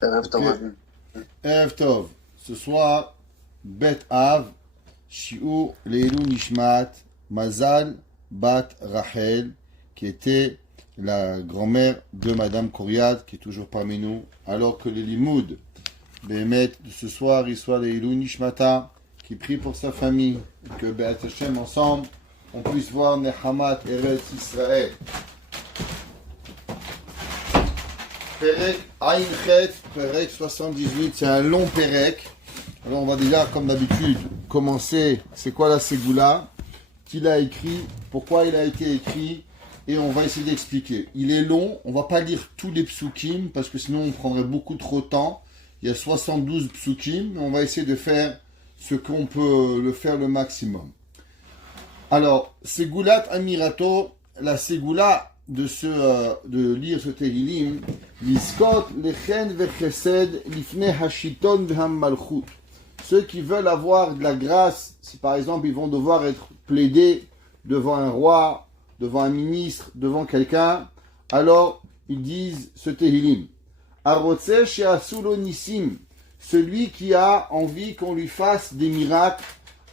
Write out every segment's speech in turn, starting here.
Erev Tov, Ok. Rabbi. Erev Tov. Ce soir, Bet Av, Shiur Leilou Nishmat, Mazal Bat Rachel, qui était la grand-mère de Madame Kouriad, qui est toujours parmi nous, alors que les Limoud, Béhémet, de ce soir, il soit Leilou Nishmata, qui prie pour sa famille, et que Be'at Hashem, ensemble, on puisse voir Nehamat Eretz Israël. Perek Aïnchet, Perek 78, c'est un long Perek. Alors on va déjà, comme d'habitude, commencer. C'est quoi la Ségoula? Qui l'a écrit? Pourquoi il a été écrit? Et on va essayer d'expliquer. Il est long, on va pas lire tous les psukim, parce que sinon on prendrait beaucoup trop de temps. Il y a 72 psukim, mais on va essayer de faire ce qu'on peut le faire le maximum. Alors, Segoulat Amirato, la Ségoula de lire ce Tehillim, Liskot lechen vechesed lifne hashiton v'ham malchut. Ceux qui veulent avoir de la grâce, si par exemple ils vont devoir être plaidés devant un roi, devant un ministre, devant quelqu'un, alors ils disent ce Tehillim. Arotse she'asulo nissim, celui qui a envie qu'on lui fasse des miracles,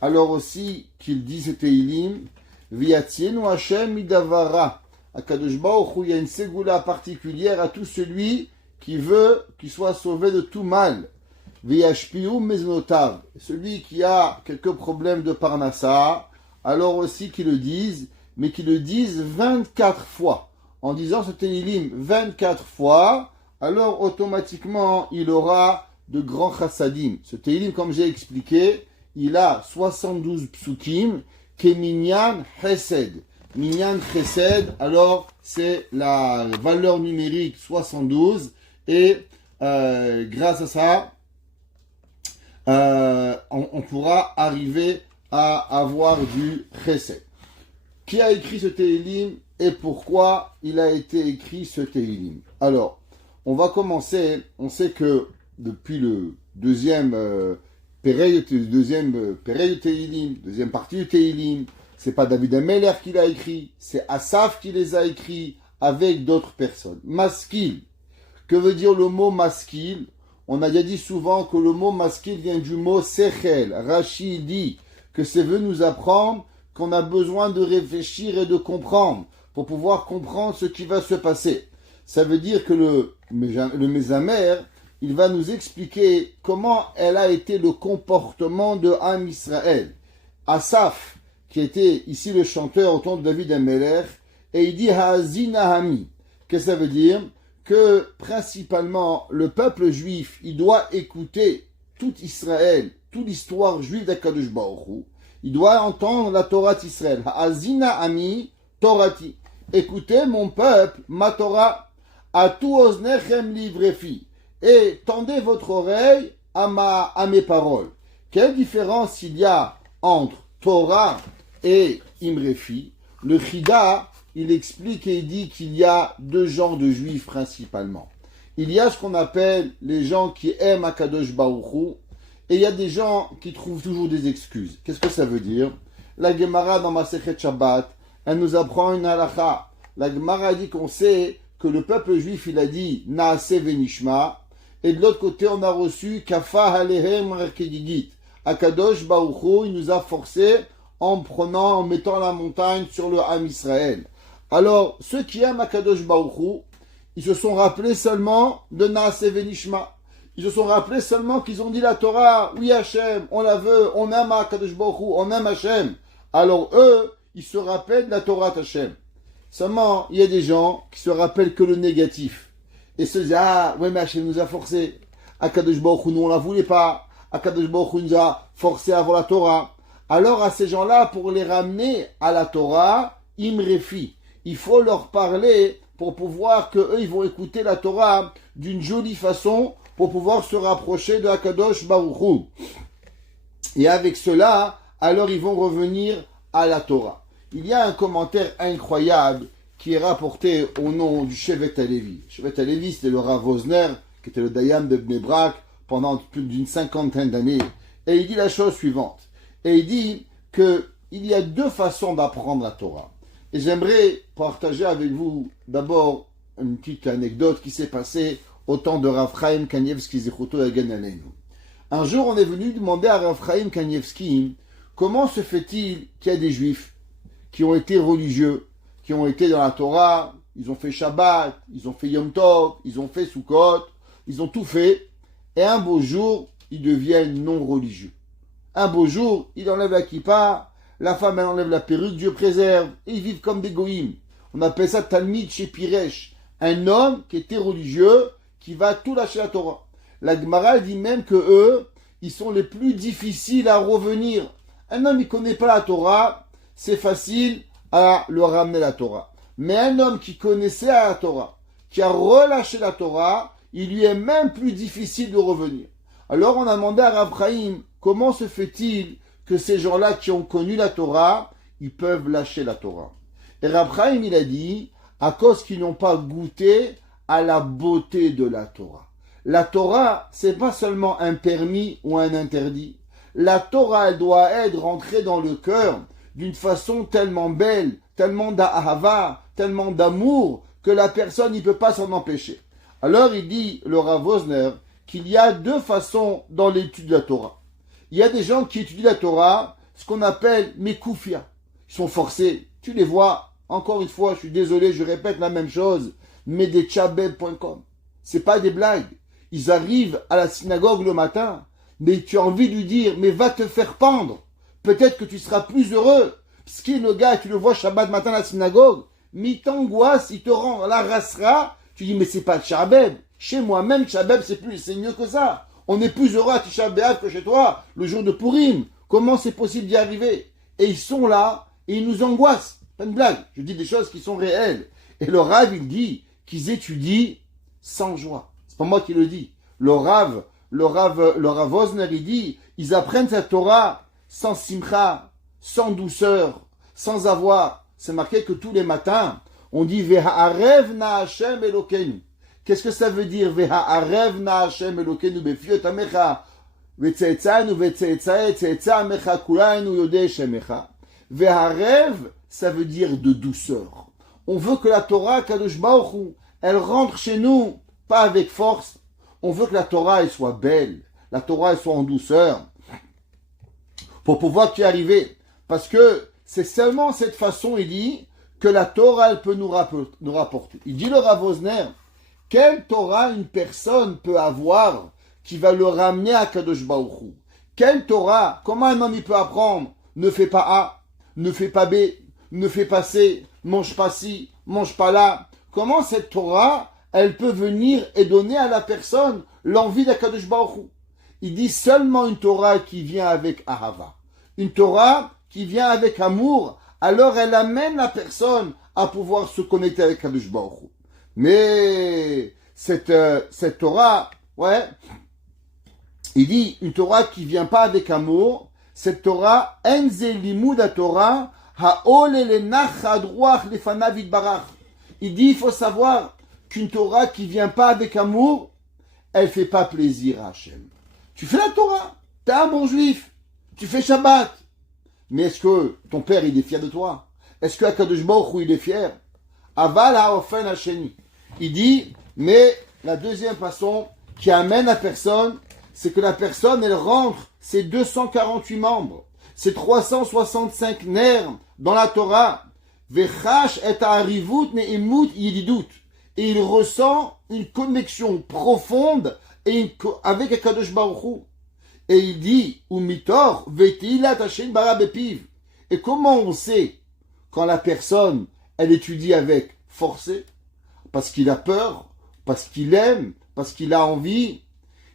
alors aussi qu'il dit ce Tehillim. Viatienu Hashem midavara. À Kadosh Baruch Hu, il y a une ségoula particulière à tout celui qui veut qu'il soit sauvé de tout mal. V'yashpiu meznotav, celui qui a quelques problèmes de parnassa, alors aussi qu'il le dise, mais qu'il le dise 24 fois. En disant ce Tehillim 24 fois, alors automatiquement il aura de grands chassadim. Ce Tehillim, comme j'ai expliqué, il a 72 psukim, keminyan chesed. Minyan Chesed, alors c'est la valeur numérique 72 et grâce à ça, on pourra arriver à avoir du Chesed. Qui a écrit ce Tehillim et pourquoi il a été écrit ce Tehillim? Alors, on va commencer, on sait que depuis le deuxième période de Tehillim, deuxième partie du Tehillim, c'est pas David Ameller qui l'a écrit, c'est Asaf qui les a écrits avec d'autres personnes. Maskil. Que veut dire le mot maskil? On a déjà dit souvent que le mot maskil vient du mot sechel. Rashi dit que c'est venu nous apprendre qu'on a besoin de réfléchir et de comprendre pour pouvoir comprendre ce qui va se passer. Ça veut dire que le Mésamer, il va nous expliquer comment elle a été le comportement de Am Israël. Asaf, qui était ici le chanteur au temps de David Ameller, et il dit Ha'azinahami. Qu'est-ce que ça veut dire? Que principalement le peuple juif, il doit écouter tout Israël, toute l'histoire juive d'Akadosh Baruch Hu. Il doit entendre la Torah d'Israël. Ha'azinahami Torati. Écoutez mon peuple, ma Torah, atu oznechem livrefi. Et tendez votre oreille à mes paroles. Quelle différence il y a entre Torah et Imrefi? Le Chida, il explique et il dit qu'il y a deux genres de juifs principalement. Il y a ce qu'on appelle les gens qui aiment Akadosh Baruch Hu, et il y a des gens qui trouvent toujours des excuses. Qu'est-ce que ça veut dire? La Gemara dans Masechet Shabbat, elle nous apprend une halakha. La Gemara dit qu'on sait que le peuple juif, il a dit Naase venishma, et de l'autre côté, on a reçu Kafa Alehem Rekedigit. Akadosh Baruch Hu, il nous a forcé en mettant la montagne sur le Ham Israël. Alors, ceux qui aiment Akadosh Baruch Hu, ils se sont rappelés seulement de Naase Venishma. Ils se sont rappelés seulement qu'ils ont dit la Torah, oui Hachem, on la veut, on aime Akadosh Baruch Hu, on aime Hachem. Alors eux, ils se rappellent de la Torah d'Hachem. Seulement, il y a des gens qui se rappellent que le négatif. Et se disent, ah, ouais mais Hachem nous a forcé. Akadosh Baruch Hu, nous on la voulait pas. Akadosh Baruch Hu nous a forcé à avoir la Torah. Alors à ces gens-là, pour les ramener à la Torah, imrefi, il faut leur parler pour pouvoir que eux ils vont écouter la Torah d'une jolie façon pour pouvoir se rapprocher de Akadosh Baruch Hu. Et avec cela, alors ils vont revenir à la Torah. Il y a un commentaire incroyable qui est rapporté au nom du Shevet HaLevi. Shevet HaLevi, c'était le Rav Wosner, qui était le Dayan de Bnei Brak pendant plus d'une cinquantaine d'années. Et il dit la chose suivante. Et il dit qu'il y a deux façons d'apprendre la Torah. Et j'aimerais partager avec vous d'abord une petite anecdote qui s'est passée au temps de Rav Chaim Kanievski Zechuto Yagen Aleinu. Un jour, on est venu demander à Rav Chaim Kanievski comment se fait-il qu'il y a des juifs qui ont été religieux, qui ont été dans la Torah, ils ont fait Shabbat, ils ont fait Yom Tov, ils ont fait Sukkot, ils ont tout fait, et un beau jour, ils deviennent non religieux. Un beau jour, ils enlèvent la kippa, la femme elle enlève la perruque, Dieu préserve, et ils vivent comme des goïms. On appelle ça Talmid chez Piresh, un homme qui était religieux, qui va tout lâcher la Torah. La Gemara dit même que eux, ils sont les plus difficiles à revenir. Un homme, il ne connaît pas la Torah, c'est facile à le ramener la Torah. Mais un homme qui connaissait la Torah, qui a relâché la Torah, il lui est même plus difficile de revenir. Alors on a demandé à Rav Chaim, comment se fait-il que ces gens-là qui ont connu la Torah, ils peuvent lâcher la Torah? Et Rav Chaim, il a dit, à cause qu'ils n'ont pas goûté à la beauté de la Torah. La Torah, c'est pas seulement un permis ou un interdit. La Torah, elle doit être rentrée dans le cœur d'une façon tellement belle, tellement d'ahava, tellement d'amour, que la personne ne peut pas s'en empêcher. Alors il dit, le Rav Wosner, qu'il y a deux façons dans l'étude de la Torah. Il y a des gens qui étudient la Torah, ce qu'on appelle Mekufia. Ils sont forcés. Tu les vois, encore une fois, je suis désolé, je répète la même chose, mais des tchabeb.com. C'est pas des blagues. Ils arrivent à la synagogue le matin, mais tu as envie de lui dire, mais va te faire pendre. Peut-être que tu seras plus heureux. Parce que le gars, tu le vois Shabbat matin à la synagogue, mais il t'angoisse, il te rend la rasera. Tu dis, mais c'est pas Tchabeb. Chez moi-même, Tchabeb, c'est mieux que ça. On est plus heureux à Tisha B'Av que chez toi, le jour de Purim. Comment c'est possible d'y arriver? Et ils sont là, et ils nous angoissent. Pas une blague. Je dis des choses qui sont réelles. Et le Rav, il dit qu'ils étudient sans joie. C'est pas moi qui le dis. Le Rav Wosner, il dit, ils apprennent cette Torah sans simcha, sans douceur, sans avoir. C'est marqué que tous les matins, on dit Veha'arev na Hashem Elokeinu. Qu'est-ce que ça veut dire Veha'arev na Hashem Elokeinu befiot amecha ve'tze'etzanu ve'tze'etzae tze'etza amecha kulainu yodeh shemecha. Veha'arev, ça veut dire de douceur. On veut que la Torah Kadosh Baruch Hu, elle rentre chez nous, pas avec force. On veut que la Torah elle soit belle, la Torah elle soit en douceur, pour pouvoir y arriver. Parce que c'est seulement cette façon, il dit, que la Torah elle peut nous rapporter. Il dit le Rav Wosner, quelle Torah une personne peut avoir qui va le ramener à Kadosh Baruch Hu? Quelle Torah? Comment un homme il peut apprendre? Ne fais pas A, ne fais pas B, ne fais pas C, mange pas ci, mange pas là. Comment cette Torah elle peut venir et donner à la personne l'envie d'Akadosh Baruch Hu? Il dit seulement une Torah qui vient avec Ahava. Une Torah qui vient avec amour, alors elle amène la personne à pouvoir se connecter avec Akadosh Baruch Hu. Mais cette Torah, ouais, il dit une Torah qui vient pas avec amour, cette Torah, enze limud Torah, ha'ol elenach adruach lefanav yitbarach. Il dit, il faut savoir qu'une Torah qui vient pas avec amour, elle fait pas plaisir à Hachem. Tu fais la Torah, t'es un bon juif, tu fais Shabbat. Mais est-ce que ton père, il est fier de toi? Est-ce que Akadosh Baruch Hu, il est fier? Aval ha'ofen hasheni. Il dit, mais la deuxième façon qui amène la personne, c'est que la personne, elle rentre ses 248 membres, ses 365 nerfs dans la Torah. Vechash et ha'arivut ne'imut yididut. Et il ressent une connexion profonde avec Akadosh Baruch Hu. Et il dit, Umitor vetilat Hashem bara bepiv. Et comment on sait quand la personne, elle étudie avec forcé, parce qu'il a peur, parce qu'il aime, parce qu'il a envie?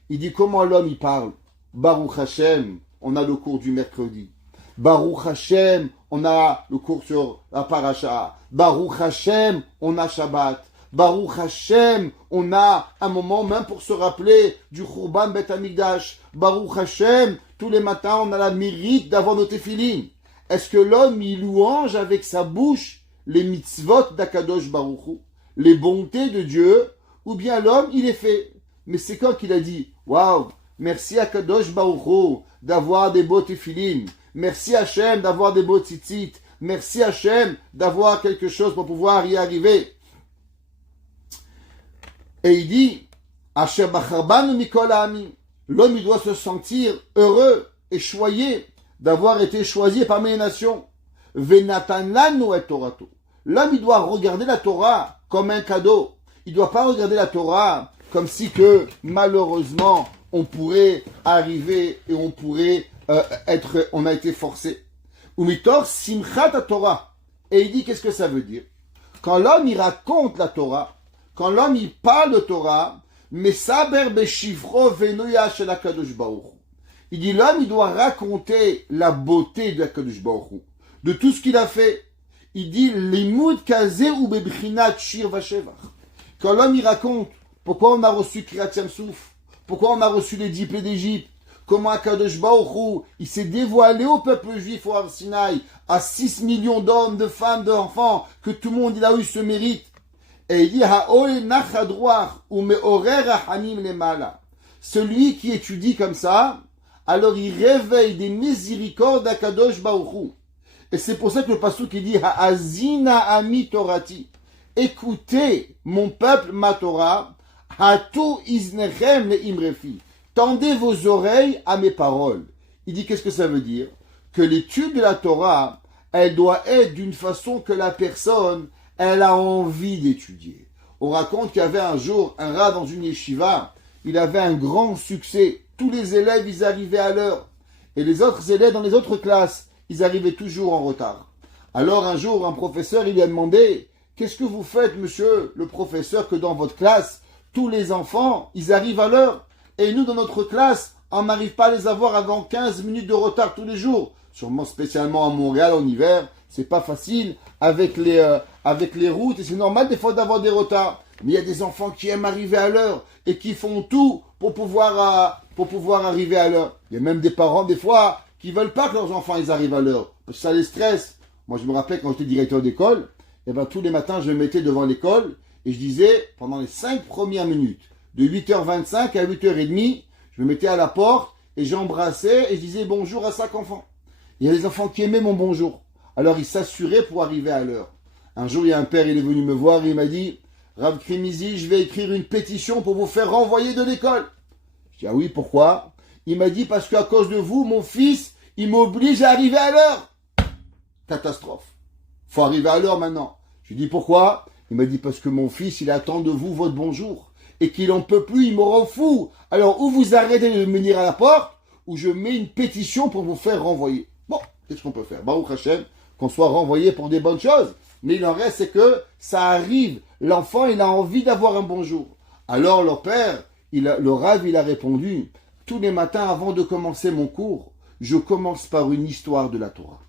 Il dit comment l'homme il parle. Baruch Hashem, on a le cours du mercredi. Baruch Hashem, on a le cours sur la paracha. Baruch Hashem, on a Shabbat. Baruch Hashem, on a un moment même pour se rappeler du Khurban Bet Hamikdash. Baruch Hashem, tous les matins on a la mérite d'avoir nos téfilines. Est-ce que l'homme il louange avec sa bouche les mitzvot d'Akadosh Baruch Hu, les bontés de Dieu, ou bien l'homme il est fait? Mais c'est quand qu'il a dit, waouh, merci Akadosh Baruch Hu d'avoir des beaux téfilines. Merci Hashem d'avoir des beaux tzitzit. Merci Hashem d'avoir quelque chose pour pouvoir y arriver. Et il dit, Asher bacharbanu mikol ha'amim. L'homme, il doit se sentir heureux et choyé d'avoir été choisi parmi les nations. Venatan lanu et Torato. L'homme, il doit regarder la Torah comme un cadeau. Il ne doit pas regarder la Torah comme si que, malheureusement, on pourrait arriver et on pourrait on a été forcé. Umitor simchat Torah. Et il dit, qu'est-ce que ça veut dire? Quand l'homme, il raconte la Torah, quand l'homme, il parle de Torah, mais saber beshivro venoya shel HaKadosh Baruch Hu. Il dit, l'homme, il doit raconter la beauté de HaKadosh Baruch Hu, de tout ce qu'il a fait. Il dit, limud kazeh ou bebchinat shir vashevach. Quand l'homme, il raconte pourquoi on a reçu Kriyat Yam-Souf, pourquoi on a reçu les 10 plaies d'Égypte, comment HaKadosh Baruch Hu, il s'est dévoilé au peuple juif au Har Sinaï, à 6 millions d'hommes, de femmes, d'enfants, que tout le monde, il a eu ce mérite. Et il dit, ha'oel nachadroach ou me'orer ha'hamim lemala. Celui qui étudie comme ça, alors il réveille des miséricordes d'HaKadosh Baruch Hu. Et c'est pour ça que le pasuk il dit, ha'azina ami torati. Écoutez, mon peuple, ma Torah, hatu iznechem le'imrefi. Tendez vos oreilles à mes paroles. Il dit, qu'est-ce que ça veut dire? Que l'étude de la Torah, elle doit être d'une façon que la personne, elle a envie d'étudier. On raconte qu'il y avait un jour un rat dans une yeshiva, il avait un grand succès. Tous les élèves, ils arrivaient à l'heure. Et les autres élèves dans les autres classes, ils arrivaient toujours en retard. Alors un jour, un professeur, il lui a demandé, qu'est-ce que vous faites, monsieur le professeur, que dans votre classe, tous les enfants, ils arrivent à l'heure? Et nous, dans notre classe, on n'arrive pas à les avoir avant 15 minutes de retard tous les jours. Sûrement spécialement à Montréal en hiver, c'est pas facile avec les routes et c'est normal des fois d'avoir des retards. Mais il y a des enfants qui aiment arriver à l'heure et qui font tout pour pouvoir arriver à l'heure. Il y a même des parents des fois qui veulent pas que leurs enfants ils arrivent à l'heure parce que ça les stresse. Moi je me rappelle quand j'étais directeur d'école, et ben tous les matins je me mettais devant l'école et je disais pendant les 5 premières minutes de 8h25 à 8h30, je me mettais à la porte et j'embrassais et je disais bonjour à 5 enfants. Il y a des enfants qui aimaient mon bonjour. Alors ils s'assuraient pour arriver à l'heure. Un jour, il y a un père, il est venu me voir et il m'a dit « Rav Krimizi, je vais écrire une pétition pour vous faire renvoyer de l'école. » Je dis « Ah oui, pourquoi ?» Il m'a dit « Parce qu'à cause de vous, mon fils, il m'oblige à arriver à l'heure. » Catastrophe. Faut arriver à l'heure maintenant. Je lui dis « Pourquoi ?» Il m'a dit « Parce que mon fils, il attend de vous votre bonjour. Et qu'il en peut plus, il me rend fou. Alors, ou vous arrêtez de venir à la porte, ou je mets une pétition pour vous faire renvoyer. » Bon, qu'est-ce qu'on peut faire? Baruch Hashem, qu'on soit renvoyé pour des bonnes choses. Mais il en reste, c'est que ça arrive. L'enfant, il a envie d'avoir un bonjour. Alors, le père, le Rav, il a répondu, tous les matins, avant de commencer mon cours, je commence par une histoire de la Torah.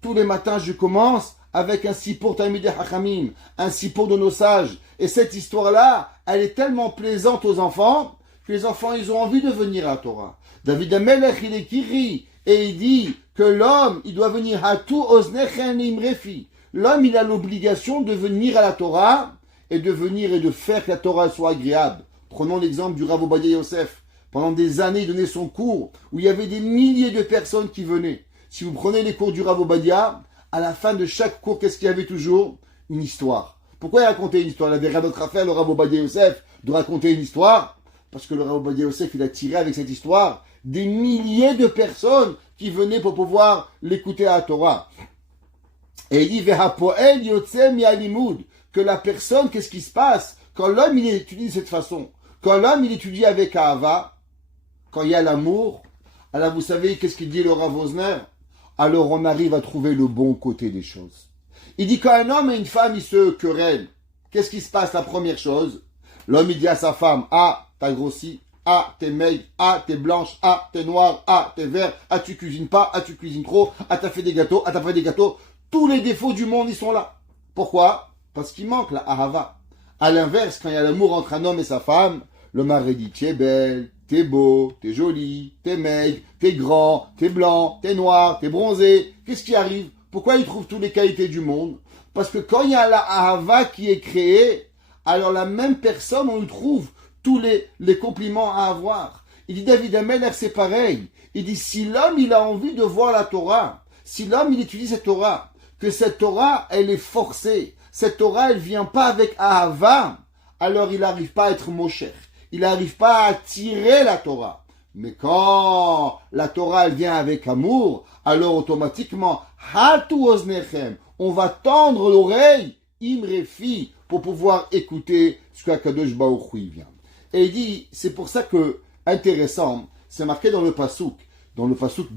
Tous les matins, je commence avec un sipour Talmidei Hachamim, un sipour de nos sages. Et cette histoire-là, elle est tellement plaisante aux enfants, que les enfants, ils ont envie de venir à la Torah. David HaMelech, il est kiri, et il dit que l'homme, il doit venir à tout oznechen imrefi. L'homme, il a l'obligation de venir à la Torah et de venir et de faire que la Torah soit agréable. Prenons l'exemple du Rav Ovadia Yosef. Pendant des années, il donnait son cours où il y avait des milliers de personnes qui venaient. Si vous prenez les cours du Rav Ovadia, à la fin de chaque cours, qu'est-ce qu'il y avait toujours? Une histoire. Pourquoi il racontait une histoire? Il avait rien d'autre à faire, le Rav Ovadia Yosef, de raconter une histoire. Parce que le Rav Ovadia Yosef, il a tiré avec cette histoire des milliers de personnes qui venaient pour pouvoir l'écouter à la Torah. Et il dit, Vehapoel yotzem yalimud, que la personne, qu'est-ce qui se passe? Quand l'homme, il étudie de cette façon, quand l'homme, il étudie avec Ahava, quand il y a l'amour, alors vous savez, qu'est-ce qu'il dit le Rav Wosner? Alors on arrive à trouver le bon côté des choses. Il dit, quand un homme et une femme, ils se querellent, qu'est-ce qui se passe? La première chose, l'homme, il dit à sa femme, ah, t'as grossi, ah, t'es maigre, ah, t'es blanche, ah, t'es noire, ah, t'es vert, ah, tu cuisines pas, ah, tu cuisines trop, ah, t'as fait des gâteaux, ah, t'as fait des gâteaux. Tous les défauts du monde, ils sont là. Pourquoi? Parce qu'il manque la ahava. À l'inverse, quand il y a l'amour entre un homme et sa femme, le mari dit, tu es belle, t'es beau, t'es joli, t'es maigre, t'es grand, t'es blanc, t'es noir, t'es bronzé. Qu'est-ce qui arrive? Pourquoi il trouve toutes les qualités du monde? Parce que quand il y a la ahava qui est créée, alors la même personne, on lui trouve tous les compliments à avoir. Il dit, David HaMelech, c'est pareil. Il dit, si l'homme, il a envie de voir la Torah, si l'homme, il étudie cette Torah, que cette Torah, elle est forcée, cette Torah, elle vient pas avec Ahava, alors il n'arrive pas à être Mosher. il n'arrive pas à tirer la Torah. Mais quand la Torah elle vient avec amour, alors automatiquement, hatu oznechem, on va tendre l'oreille, imrefi, pour pouvoir écouter ce qu'Akadosh Baruch Hu vient. Et il dit, c'est pour ça que, intéressant, c'est marqué dans le Pasuk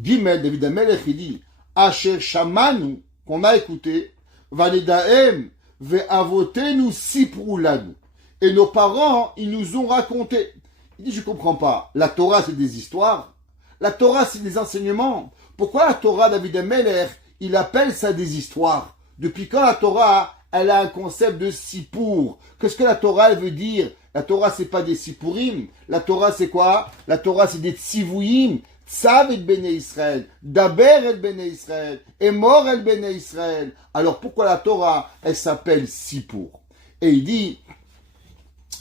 Gimel, David Amelech, il dit, Asher Shamanu, qu'on a écouté, Valedaem, Ve'avotenu Sipru lanu. Et nos parents, ils nous ont raconté. Il dit, je comprends pas. La Torah, c'est des histoires. La Torah, c'est des enseignements. Pourquoi la Torah, David Amelech, il appelle ça des histoires? Depuis quand la Torah, elle a un concept de sipour? Qu'est-ce que la Torah, elle veut dire? La Torah, c'est pas des sipurim. La Torah, c'est quoi? La Torah, c'est des tzivuyim. Tzav et Bene Israël. Daber et Bene Israël. Et mort et Bene Israël. Alors, pourquoi la Torah, elle s'appelle sipour? Et il dit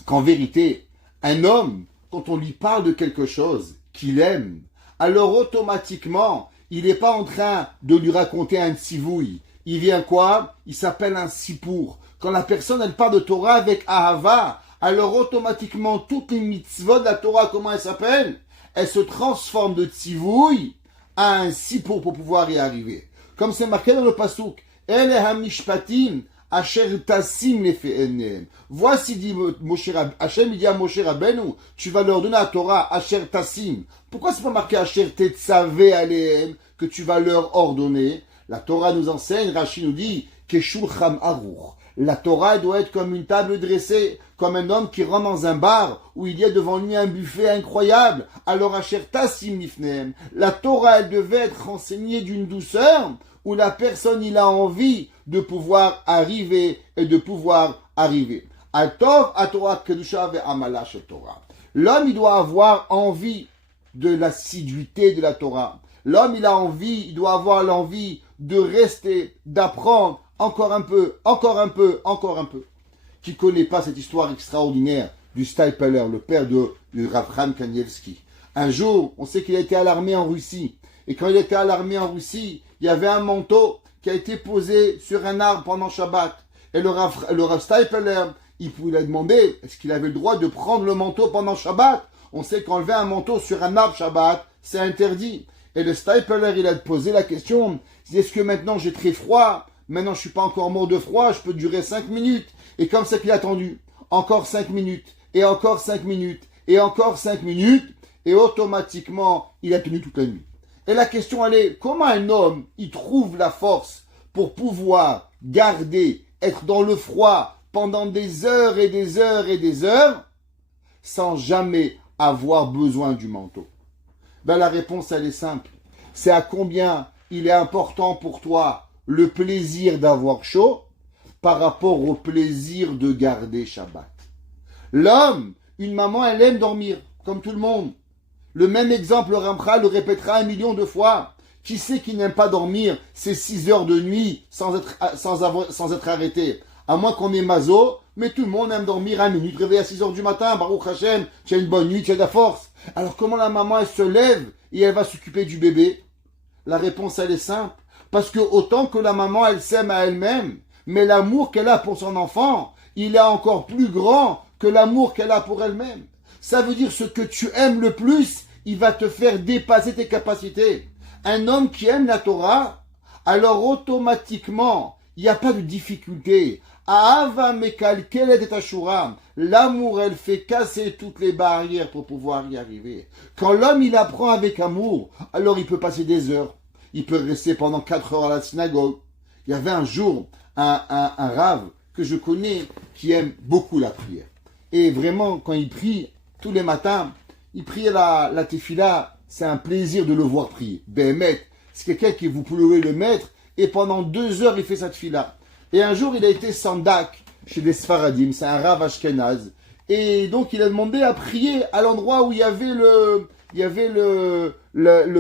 qu'en vérité, un homme, quand on lui parle de quelque chose qu'il aime, alors automatiquement, il n'est pas en train de lui raconter un tzivouï. Il vient quoi? Il s'appelle un sipour. Quand la personne, elle parle de Torah avec Ahava, alors automatiquement, toutes les mitzvot de la Torah, comment elles s'appellent? Elles se transforment de tzivouï à un sipour pour pouvoir y arriver. Comme c'est marqué dans le pasuk, Ele hamishpatim asher tassim lefe'enem. Voici, dit Hachem, il dit à Moshe Rabbeinu, tu vas leur donner la Torah, asher tassim. Pourquoi c'est pas marqué asher tetzavé alehem, que tu vas leur ordonner? La Torah nous enseigne, Rashi nous dit, Keshulchan Aruch. La Torah doit être comme une table dressée, comme un homme qui rentre dans un bar où il y a devant lui un buffet incroyable. Alors, Asher Tassim Nifnehem, la Torah, elle devait être enseignée d'une douceur où la personne, il a envie de pouvoir arriver et de pouvoir arriver. Al-Tov, Torah Kedusha ve'amala shel Torah. L'homme, il doit avoir envie de l'assiduité de la Torah. L'homme, il doit avoir l'envie de rester, d'apprendre encore un peu. Qui connaît pas cette histoire extraordinaire du Staipeler, le père de Ravram Kanievski. Un jour, on sait qu'il a été à l'armée en Russie. Et quand il était à l'armée en Russie, il y avait un manteau qui a été posé sur un arbre pendant Shabbat. Et le Rav Staipeler, il a demandé, est-ce qu'il avait le droit de prendre le manteau pendant Shabbat? On sait qu'enlever un manteau sur un arbre Shabbat, c'est interdit. Et le Staipeler, il a posé la question, est-ce que maintenant j'ai très froid? Maintenant je suis pas encore mort de froid, je peux durer 5 minutes. Et comme ça qu'il a attendu, encore 5 minutes, et encore 5 minutes, et encore 5 minutes, et automatiquement, il a tenu toute la nuit. Et la question, elle est, comment un homme, il trouve la force pour pouvoir garder, être dans le froid pendant des heures et des heures et des heures, sans jamais avoir besoin du manteau? Ben, la réponse, elle est simple. C'est à combien il est important pour toi le plaisir d'avoir chaud par rapport au plaisir de garder Shabbat. L'homme, une maman, elle aime dormir, comme tout le monde. Le même exemple, le Ramchal le répétera 1 million de fois. Qui sait qui n'aime pas dormir ces 6 heures de nuit sans être arrêté? À moins qu'on ait mazo, mais tout le monde aime dormir 1 minute, réveillé à 6 heures du matin, Baruch Hashem, tu as une bonne nuit, tu as de la force. Alors comment la maman, elle se lève et elle va s'occuper du bébé? La réponse, elle est simple. Parce que autant que la maman, elle s'aime à elle-même, mais l'amour qu'elle a pour son enfant, il est encore plus grand que l'amour qu'elle a pour elle-même. Ça veut dire ce que tu aimes le plus, il va te faire dépasser tes capacités. Un homme qui aime la Torah, alors automatiquement, il n'y a pas de difficulté. Ahava mekalkelet et ashura. L'amour, elle fait casser toutes les barrières pour pouvoir y arriver. Quand l'homme, il apprend avec amour, alors il peut passer des heures. Il peut rester pendant 4 heures à la synagogue. Il y avait un jour un rave que je connais qui aime beaucoup la prière. Et vraiment, quand il prie, tous les matins, il prie la tefila, c'est un plaisir de le voir prier. Béhémet, c'est quelqu'un qui vous pouvez le mettre, et pendant 2 heures, il fait sa tefila. Et un jour, il a été sandak chez les Sfaradim, c'est un rave ashkenaz. Et donc, il a demandé à prier à l'endroit où il y avait le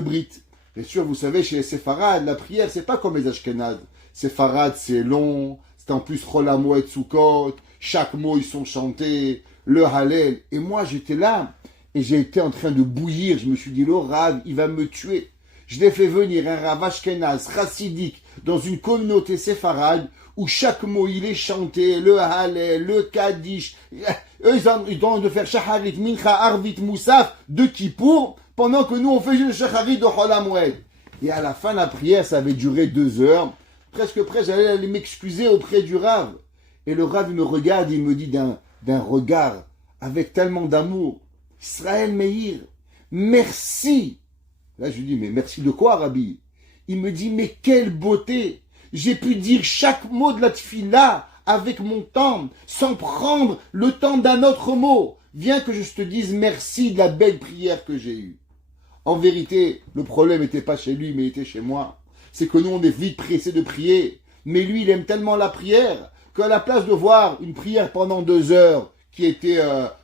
brit. Bien sûr, vous savez, chez les Séfarades, la prière, c'est pas comme les Ashkenazes. Séfarades, c'est long, c'est en plus Rolamo et Tsukot, chaque mot, ils sont chantés, le Hallel. Et moi, j'étais là, et j'ai été en train de bouillir. Je me suis dit, le Rav, il va me tuer. Je l'ai fait venir un Rav Ashkenaz, chassidique, dans une communauté séfarade, où chaque mot, il est chanté, le Hallel, le Kaddish. Eux, ils ont de faire Shacharit, Mincha, Arvit, Moussaf, de Kippour, pendant que nous, on fait le Shacharit de Chol HaMoed. Et à la fin de la prière, ça avait duré 2 heures. Presque près, j'allais aller m'excuser auprès du Rav. Et le Rav, il me regarde, il me dit d'un regard, avec tellement d'amour, Israël Meir, merci. Là, je lui dis, mais merci de quoi, Rabbi? Il me dit, mais quelle beauté! J'ai pu dire chaque mot de la tfila avec mon temps, sans prendre le temps d'un autre mot. Viens que je te dise merci de la belle prière que j'ai eue. En vérité, le problème n'était pas chez lui, mais il était chez moi. C'est que nous, on est vite pressés de prier. Mais lui, il aime tellement la prière qu'à la place de voir une prière pendant 2 heures, qui était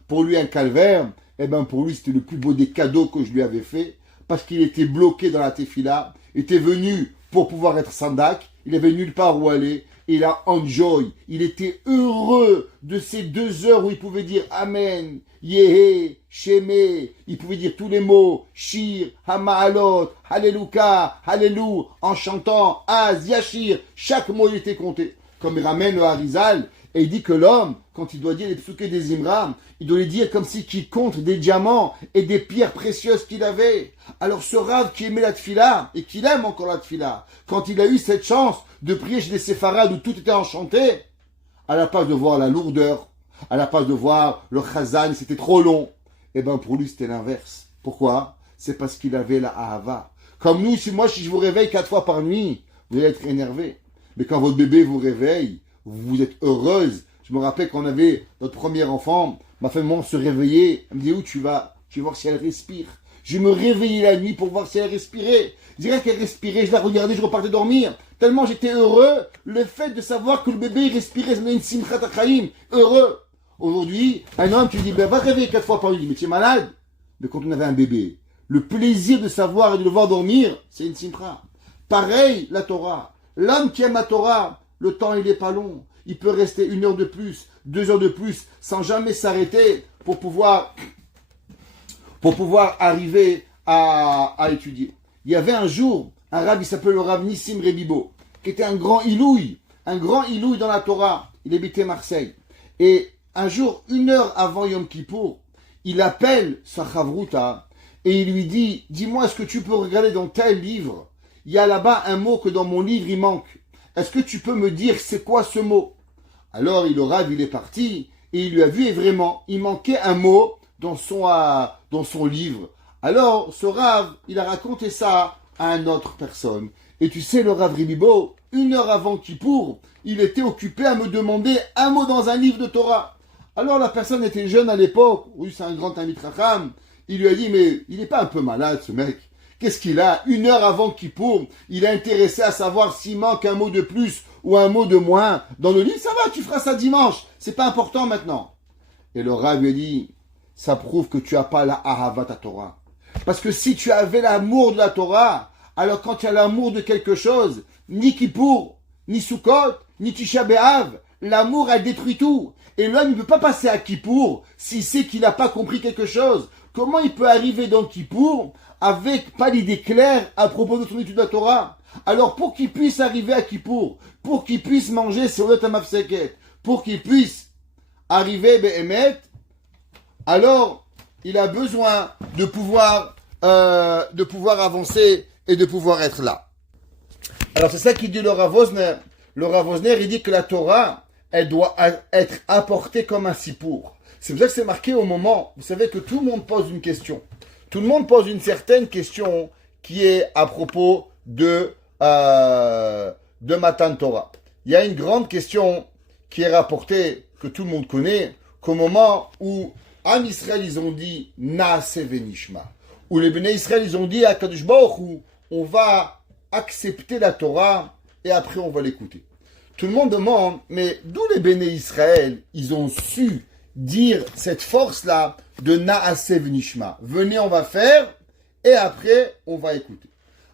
pour lui un calvaire, eh ben pour lui, c'était le plus beau des cadeaux que je lui avais fait, parce qu'il était bloqué dans la tefila, était venu pour pouvoir être sandak, il avait nulle part où aller, et il a enjoy, il était heureux de ces 2 heures où il pouvait dire Amen, Yehe, Sheme, il pouvait dire tous les mots, Shir, Hamaalot, Halleluka, Hallelou, en chantant Az, Yashir, chaque mot il était compté. Comme il ramène le Harizal, et il dit que l'homme, quand il doit dire les psuké des Imram, il doit les dire comme si qu'il compte des diamants et des pierres précieuses qu'il avait. Alors ce Rav qui aimait la tfila, et qu'il aime encore la tfila, quand il a eu cette chance de prier chez les séfarades où tout était enchanté, à la place de voir la lourdeur, à la place de voir le chazan, c'était trop long, et ben pour lui c'était l'inverse. Pourquoi? C'est parce qu'il avait la ahava. Comme nous, si je vous réveille 4 fois par nuit, vous allez être énervé. Mais quand votre bébé vous réveille, vous êtes heureuse. Je me rappelle quand on avait notre premier enfant, ma femme se réveillait, elle me dit où tu vas? Tu vas voir si elle respire. Je me réveillais la nuit pour voir si elle respirait. Je dirais qu'elle respirait, je la regardais, je repartais dormir. Tellement j'étais heureux, le fait de savoir que le bébé il respirait, ça me donnait une simchat achaim, heureux. Aujourd'hui, un homme, tu lui dis, ben, va réveiller 4 fois par nuit, mais tu es malade. Mais quand on avait un bébé, le plaisir de savoir et de le voir dormir, c'est une simcha. Pareil, la Torah. L'homme qui aime la Torah, le temps il n'est pas long. Il peut rester 1 heure de plus, 2 heures de plus, sans jamais s'arrêter pour pouvoir arriver à étudier. Il y avait un jour, un rabbin, il s'appelait le Rav Nissim Rebibo, qui était un grand ilouï dans la Torah. Il habitait Marseille. Et un jour, 1 heure avant Yom Kippour, il appelle sa chavruta et il lui dit, dis-moi, est-ce que tu peux regarder dans tel livre? Il y a là-bas un mot que dans mon livre, il manque. Est-ce que tu peux me dire c'est quoi ce mot? Alors, le Rav, il est parti et il lui a vu et vraiment, il manquait un mot dans son livre. Alors, ce Rav, il a raconté ça à une autre personne. Et tu sais, le Rav Ribibo, 1 heure avant Kippour, il était occupé à me demander un mot dans un livre de Torah. Alors, la personne était jeune à l'époque. Oui, c'est un grand ami Racham. Il lui a dit, mais il n'est pas un peu malade, ce mec? Qu'est-ce qu'il a? 1 heure avant Kippour, il est intéressé à savoir s'il manque un mot de plus ou un mot de moins dans le livre. Ça va, tu feras ça dimanche. C'est pas important maintenant. Et le Rav lui a dit, ça prouve que tu n'as pas la ahavat à Torah. Parce que si tu avais l'amour de la Torah, alors quand tu as l'amour de quelque chose, ni Kippour, ni Sukkot, ni Tisha B'Av, l'amour a détruit tout. Et l'homme ne peut pas passer à Kippour s'il sait qu'il n'a pas compris quelque chose. Comment il peut arriver dans Kippour avec pas l'idée claire à propos de son étude de la Torah? Alors pour qu'il puisse arriver à Kippour, pour qu'il puisse manger sur le Tamafseket, pour qu'il puisse arriver Behemet, alors il a besoin de pouvoir avancer et de pouvoir être là. Alors c'est ça qu'il dit le Rav Wosner. Le Rav Wosner, il dit que la Torah, elle doit être apportée comme un sipour. C'est pour ça que c'est marqué au moment, vous savez que tout le monde pose une question. Tout le monde pose une certaine question qui est à propos de Matan Torah. Il y a une grande question qui est rapportée, que tout le monde connaît, qu'au moment où Am Israël, ils ont dit Naase Venishma, où les Bnei Israël, ils ont dit à Kadosh Baruch Hu, on va accepter la Torah et après on va l'écouter. Tout le monde demande, mais d'où les Bnei Israël, ils ont su dire cette force-là de Naase Venishma. Venez, on va faire et après on va écouter.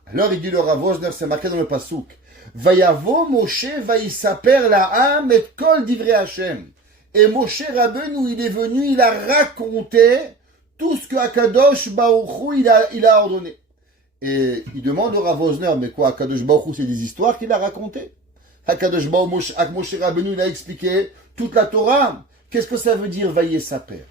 Alors il dit le Rav Wosner, c'est marqué dans le Pasuk, Vayavo Moshe vayisaper la'am et kol divrei Hashem. Et Moshe Rabbeinu, il est venu, il a raconté tout ce que Akadosh Baruch Hu, il a ordonné. Et il demande au Rav Wosner, mais quoi, Akadosh Baruch Hu, c'est des histoires qu'il a racontées. Akadosh Baruch Hu, Moshe Rabbeinu, il a expliqué toute la Torah. Qu'est-ce que ça veut dire vailler sa père?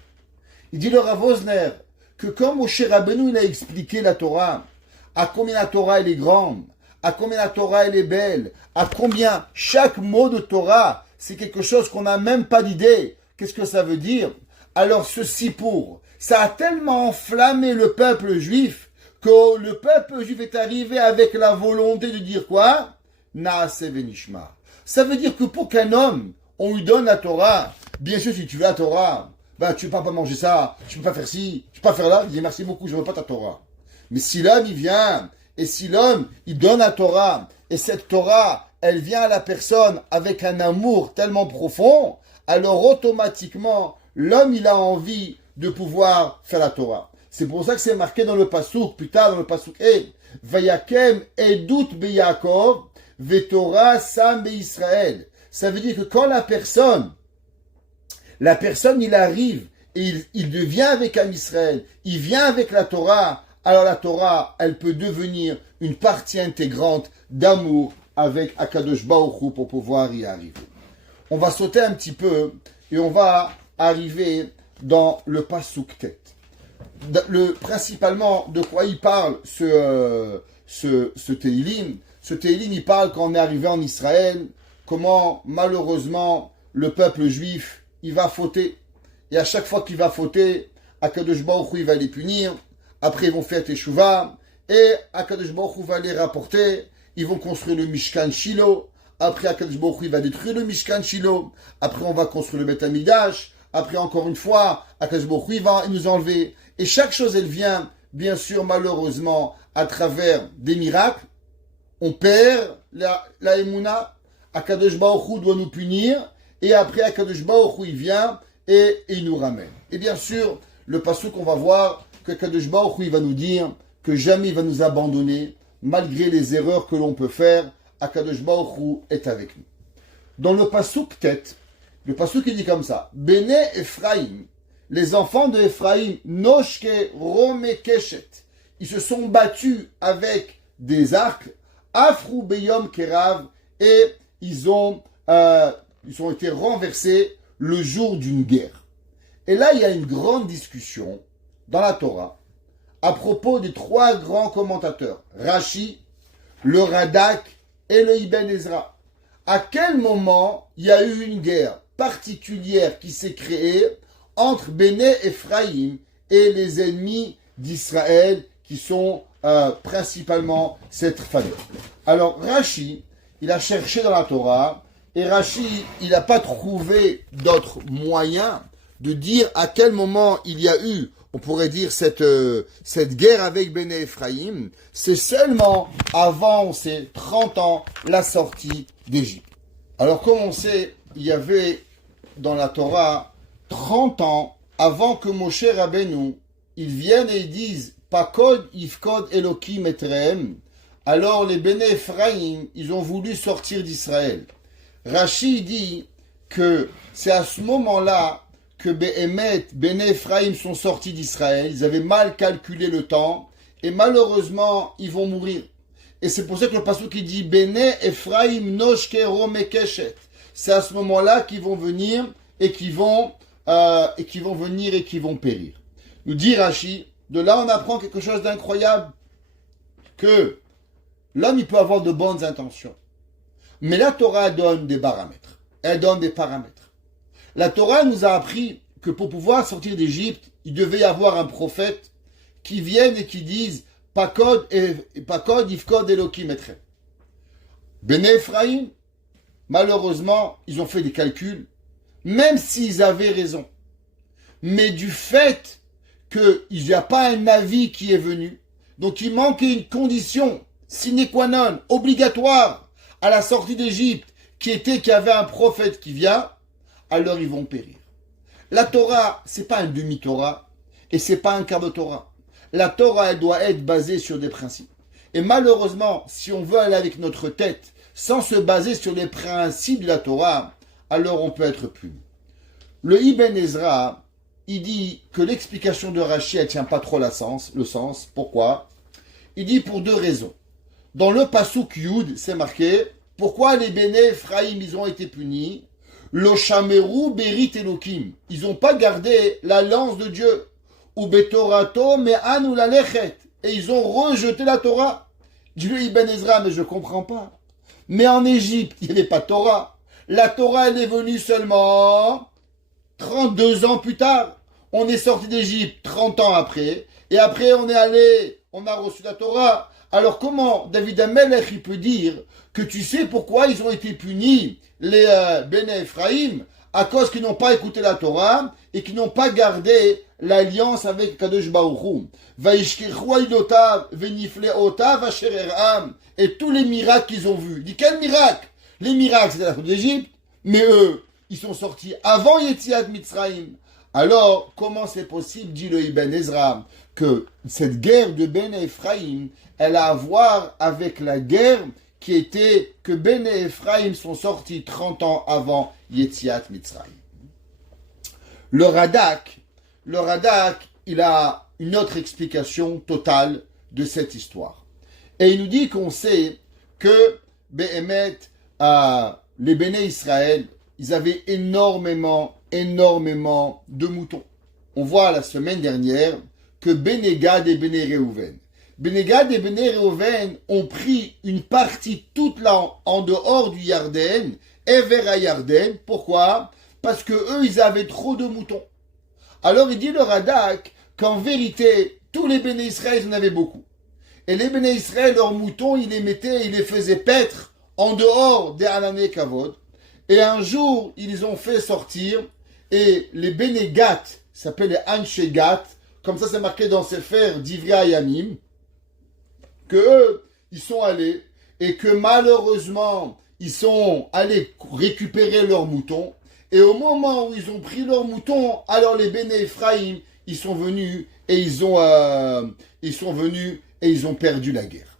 Il dit le Rav Wosner que quand Moshe Rabbeinu il a expliqué la Torah, à combien la Torah elle est grande, à combien la Torah elle est belle, à combien chaque mot de Torah c'est quelque chose qu'on n'a même pas d'idée. Qu'est-ce que ça veut dire? Alors ceci pour, ça a tellement enflammé le peuple juif que le peuple juif est arrivé avec la volonté de dire quoi? Naaseh venishma. Ça veut dire que pour qu'un homme, on lui donne la Torah, bien sûr si tu veux la Torah, tu ne peux pas manger ça, tu ne peux pas faire ci, tu ne peux pas faire là, il dit merci beaucoup, je ne veux pas ta Torah. Mais si l'homme il vient, et si l'homme il donne la Torah, et cette Torah, elle vient à la personne avec un amour tellement profond, alors automatiquement, l'homme il a envie de pouvoir faire la Torah. C'est pour ça que c'est marqué dans le Passouk, plus tard dans le Passouk, Vayakem edut beyakov, vetorah sam beIsraël. Ça veut dire que quand la personne il arrive et il devient avec un Israël, il vient avec la Torah, alors la Torah, elle peut devenir une partie intégrante d'amour avec Akadosh Baruch Hu pour pouvoir y arriver. On va sauter un petit peu et on va arriver dans le Pasuk Tet. Principalement, de quoi il parle ce Tehillim? Ce Tehillim, il parle quand on est arrivé en Israël, comment malheureusement le peuple juif il va fauter. Et à chaque fois qu'il va fauter, Akadosh Baruch Hu, il va les punir. Après, ils vont faire Teshuvah. Et Akadosh Baruch Hu va les rapporter. Ils vont construire le Mishkan Shilo. Après, Akadosh Baruch Hu, il va détruire le Mishkan Shilo. Après, on va construire le Beth Amikdash. Après, encore une fois, Akadosh Baruch Hu, il va nous enlever. Et chaque chose, elle vient, bien sûr, malheureusement, à travers des miracles. On perd la Emouna. Akadosh Baruch Hu doit nous punir. Et après, Akadosh Baruch Hu, il vient et il nous ramène. Et bien sûr, le passouk, on va voir que Akadosh Baruch Hu, il va nous dire que jamais il va nous abandonner, malgré les erreurs que l'on peut faire. Akadosh Baruch Hu est avec nous. Dans le passouk tête, le passouk il dit comme ça: Bene Ephraim, les enfants de Ephraim, Noshke Romekeshet, ils se sont battus avec des arcs, Afrou Beyom Kerav, et ils ont été renversés le jour d'une guerre. Et là, il y a une grande discussion dans la Torah à propos des trois grands commentateurs, Rashi, le Radak et le Ibn Ezra. À quel moment il y a eu une guerre particulière qui s'est créée entre Béné Ephraïm et les ennemis d'Israël qui sont principalement cette famille? Alors Rashi, il a cherché dans la Torah et Rashi, il n'a pas trouvé d'autres moyens de dire à quel moment il y a eu, on pourrait dire, cette guerre avec Béné Ephraïm. C'est seulement avant ces 30 ans la sortie d'Égypte. Alors comme on sait, il y avait dans la Torah 30 ans avant que Moshe Rabbeinu, ils viennent et ils disent Pakod Yifkod Elokim Etrehem. Alors les Béné Ephraïm, ils ont voulu sortir d'Israël. Rashi dit que c'est à ce moment-là que Béné Ephraïm sont sortis d'Israël. Ils avaient mal calculé le temps et malheureusement, ils vont mourir. Et c'est pour ça que le passouk qui dit Béné Ephraïm Noshke Romekeshet. C'est à ce moment-là qu'ils vont venir et qu'ils vont périr. Nous dit Rashi, de là on apprend quelque chose d'incroyable, que l'homme il peut avoir de bonnes intentions. Mais la Torah donne des paramètres. Elle donne des paramètres. La Torah nous a appris que pour pouvoir sortir d'Égypte, il devait y avoir un prophète qui vienne et qui dise Pakod Yifkod Elokim Etrem. Béné Ephraïm, malheureusement, ils ont fait des calculs, même s'ils avaient raison. Mais du fait qu'il n'y a pas un avis qui est venu, donc il manquait une condition sine qua non, obligatoire, à la sortie d'Égypte, qui était qu'il y avait un prophète qui vient, alors ils vont périr. La Torah, c'est pas un demi-Torah, et c'est pas un quart de Torah. La Torah, elle doit être basée sur des principes. Et malheureusement, si on veut aller avec notre tête, sans se baser sur les principes de la Torah, alors on peut être puni. Le Ibn Ezra, il dit que l'explication de Rashi, elle tient pas trop le sens. Pourquoi? Il dit pour deux raisons. Dans le Pasuk Yud, c'est marqué, pourquoi les Béné Ephraïm, ils ont été punis? L'oshameru berit Elokim. Ils n'ont pas gardé l'alliance de Dieu. Ou betorato me'anu lalechet. Et ils ont rejeté la Torah. Dit le Ibn Ezra, mais je comprends pas. Mais en Égypte, il n'y avait pas de Torah. La Torah, elle est venue seulement 32 ans plus tard. On est sorti d'Égypte 30 ans après. Et après, on a reçu la Torah. Alors comment David Amelech, il peut dire que tu sais pourquoi ils ont été punis, les Béné Ephraïm, à cause qu'ils n'ont pas écouté la Torah et qu'ils n'ont pas gardé l'alliance avec Kadosh Baruch Hu. Et tous les miracles qu'ils ont vus. Il dit quel miracle? Les miracles, c'était la sortie d'Égypte, mais eux, ils sont sortis avant Yetziat Mitzrayim. Alors, comment c'est possible, dit le Ibn Ezra, que cette guerre de Béné Ephraïm, elle a à voir avec la guerre qui était que Béné Ephraïm sont sortis 30 ans avant Yetziat Mitzrayim. Le Radak, il a une autre explication totale de cette histoire. Et il nous dit qu'on sait que Béhémet, les Béné Israël, ils avaient énormément de moutons. On voit la semaine dernière que Béné Gad et Béné Réhouven. Béné Gad et Béné Réhouven ont pris une partie toute là en dehors du Yarden et vers à Yarden. Pourquoi? Parce que eux, ils avaient trop de moutons. Alors il dit le Radak qu'en vérité, tous les Béné Israël, ils en avaient beaucoup. Et les Béné Israël, leurs moutons, ils les faisaient paître en dehors des Hanané Kavod. Et un jour, ils les ont fait sortir. Et les Béné Gat, s'appellent les Anshe Gat, comme ça c'est marqué dans Sefer Divrei Hayamim, que eux, ils sont allés, et que malheureusement, ils sont allés récupérer leurs moutons. Et au moment où ils ont pris leurs moutons, alors les Béné Ephraïm, ils sont venus et ils ont perdu la guerre.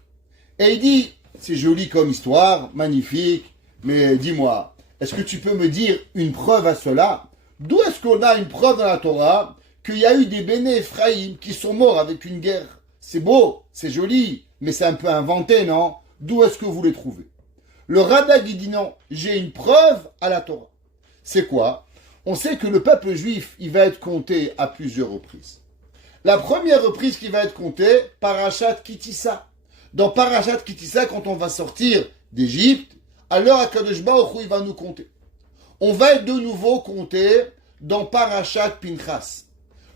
Et il dit, c'est joli comme histoire, magnifique, mais dis-moi, est-ce que tu peux me dire une preuve à cela? D'où est-ce qu'on a une preuve dans la Torah qu'il y a eu des Béné Ephraïm qui sont morts avec une guerre? C'est beau, c'est joli, mais c'est un peu inventé, non? D'où est-ce que vous les trouvez? Le Radak dit non, j'ai une preuve à la Torah. C'est quoi? On sait que le peuple juif, il va être compté à plusieurs reprises. La première reprise qui va être comptée, Parashat Kitissa. Dans Parashat Kitissa, quand on va sortir d'Égypte, alors HaKadosh Baruch Hu, il va nous compter. On va être de nouveau compté dans Parashat Pinchas.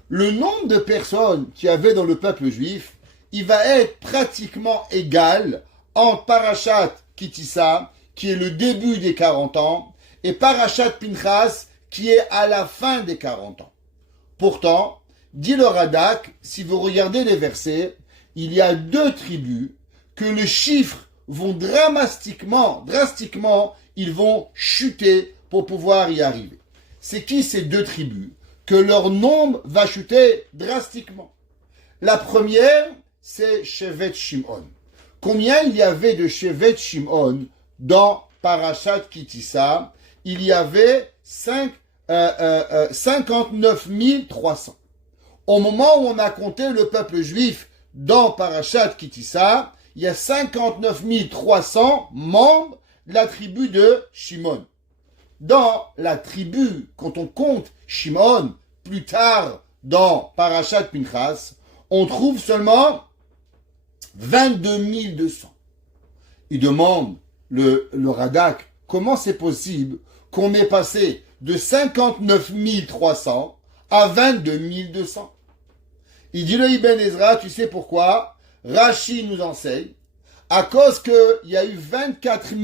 Le nombre de personnes qu'il y avait dans le peuple juif, il va être pratiquement égal entre Parashat Kitissa, qui est le début des 40 ans, et Parashat Pinchas, qui est à la fin des 40 ans. Pourtant, dit le Radak, si vous regardez les versets, il y a 2 tribus que le chiffre vont drastiquement, ils vont chuter pour pouvoir y arriver. C'est qui ces 2 tribus? Que leur nombre va chuter drastiquement. La première, c'est Shevet Shimon. Combien il y avait de Shevet Shimon dans Parashat Kitissa? Il y avait 59 300. Au moment où on a compté le peuple juif dans Parashat Kitissa, il y a 59 300 membres de la tribu de Shimon. Dans la tribu, quand on compte Shimon, plus tard dans Parashat Pinchas, on trouve seulement 22 200. Il demande le Radak, comment c'est possible qu'on est passé de 59 300 à 22 200? Il dit le Ibn Ezra, tu sais pourquoi? Rashi nous enseigne, à cause qu'il y a eu 24 000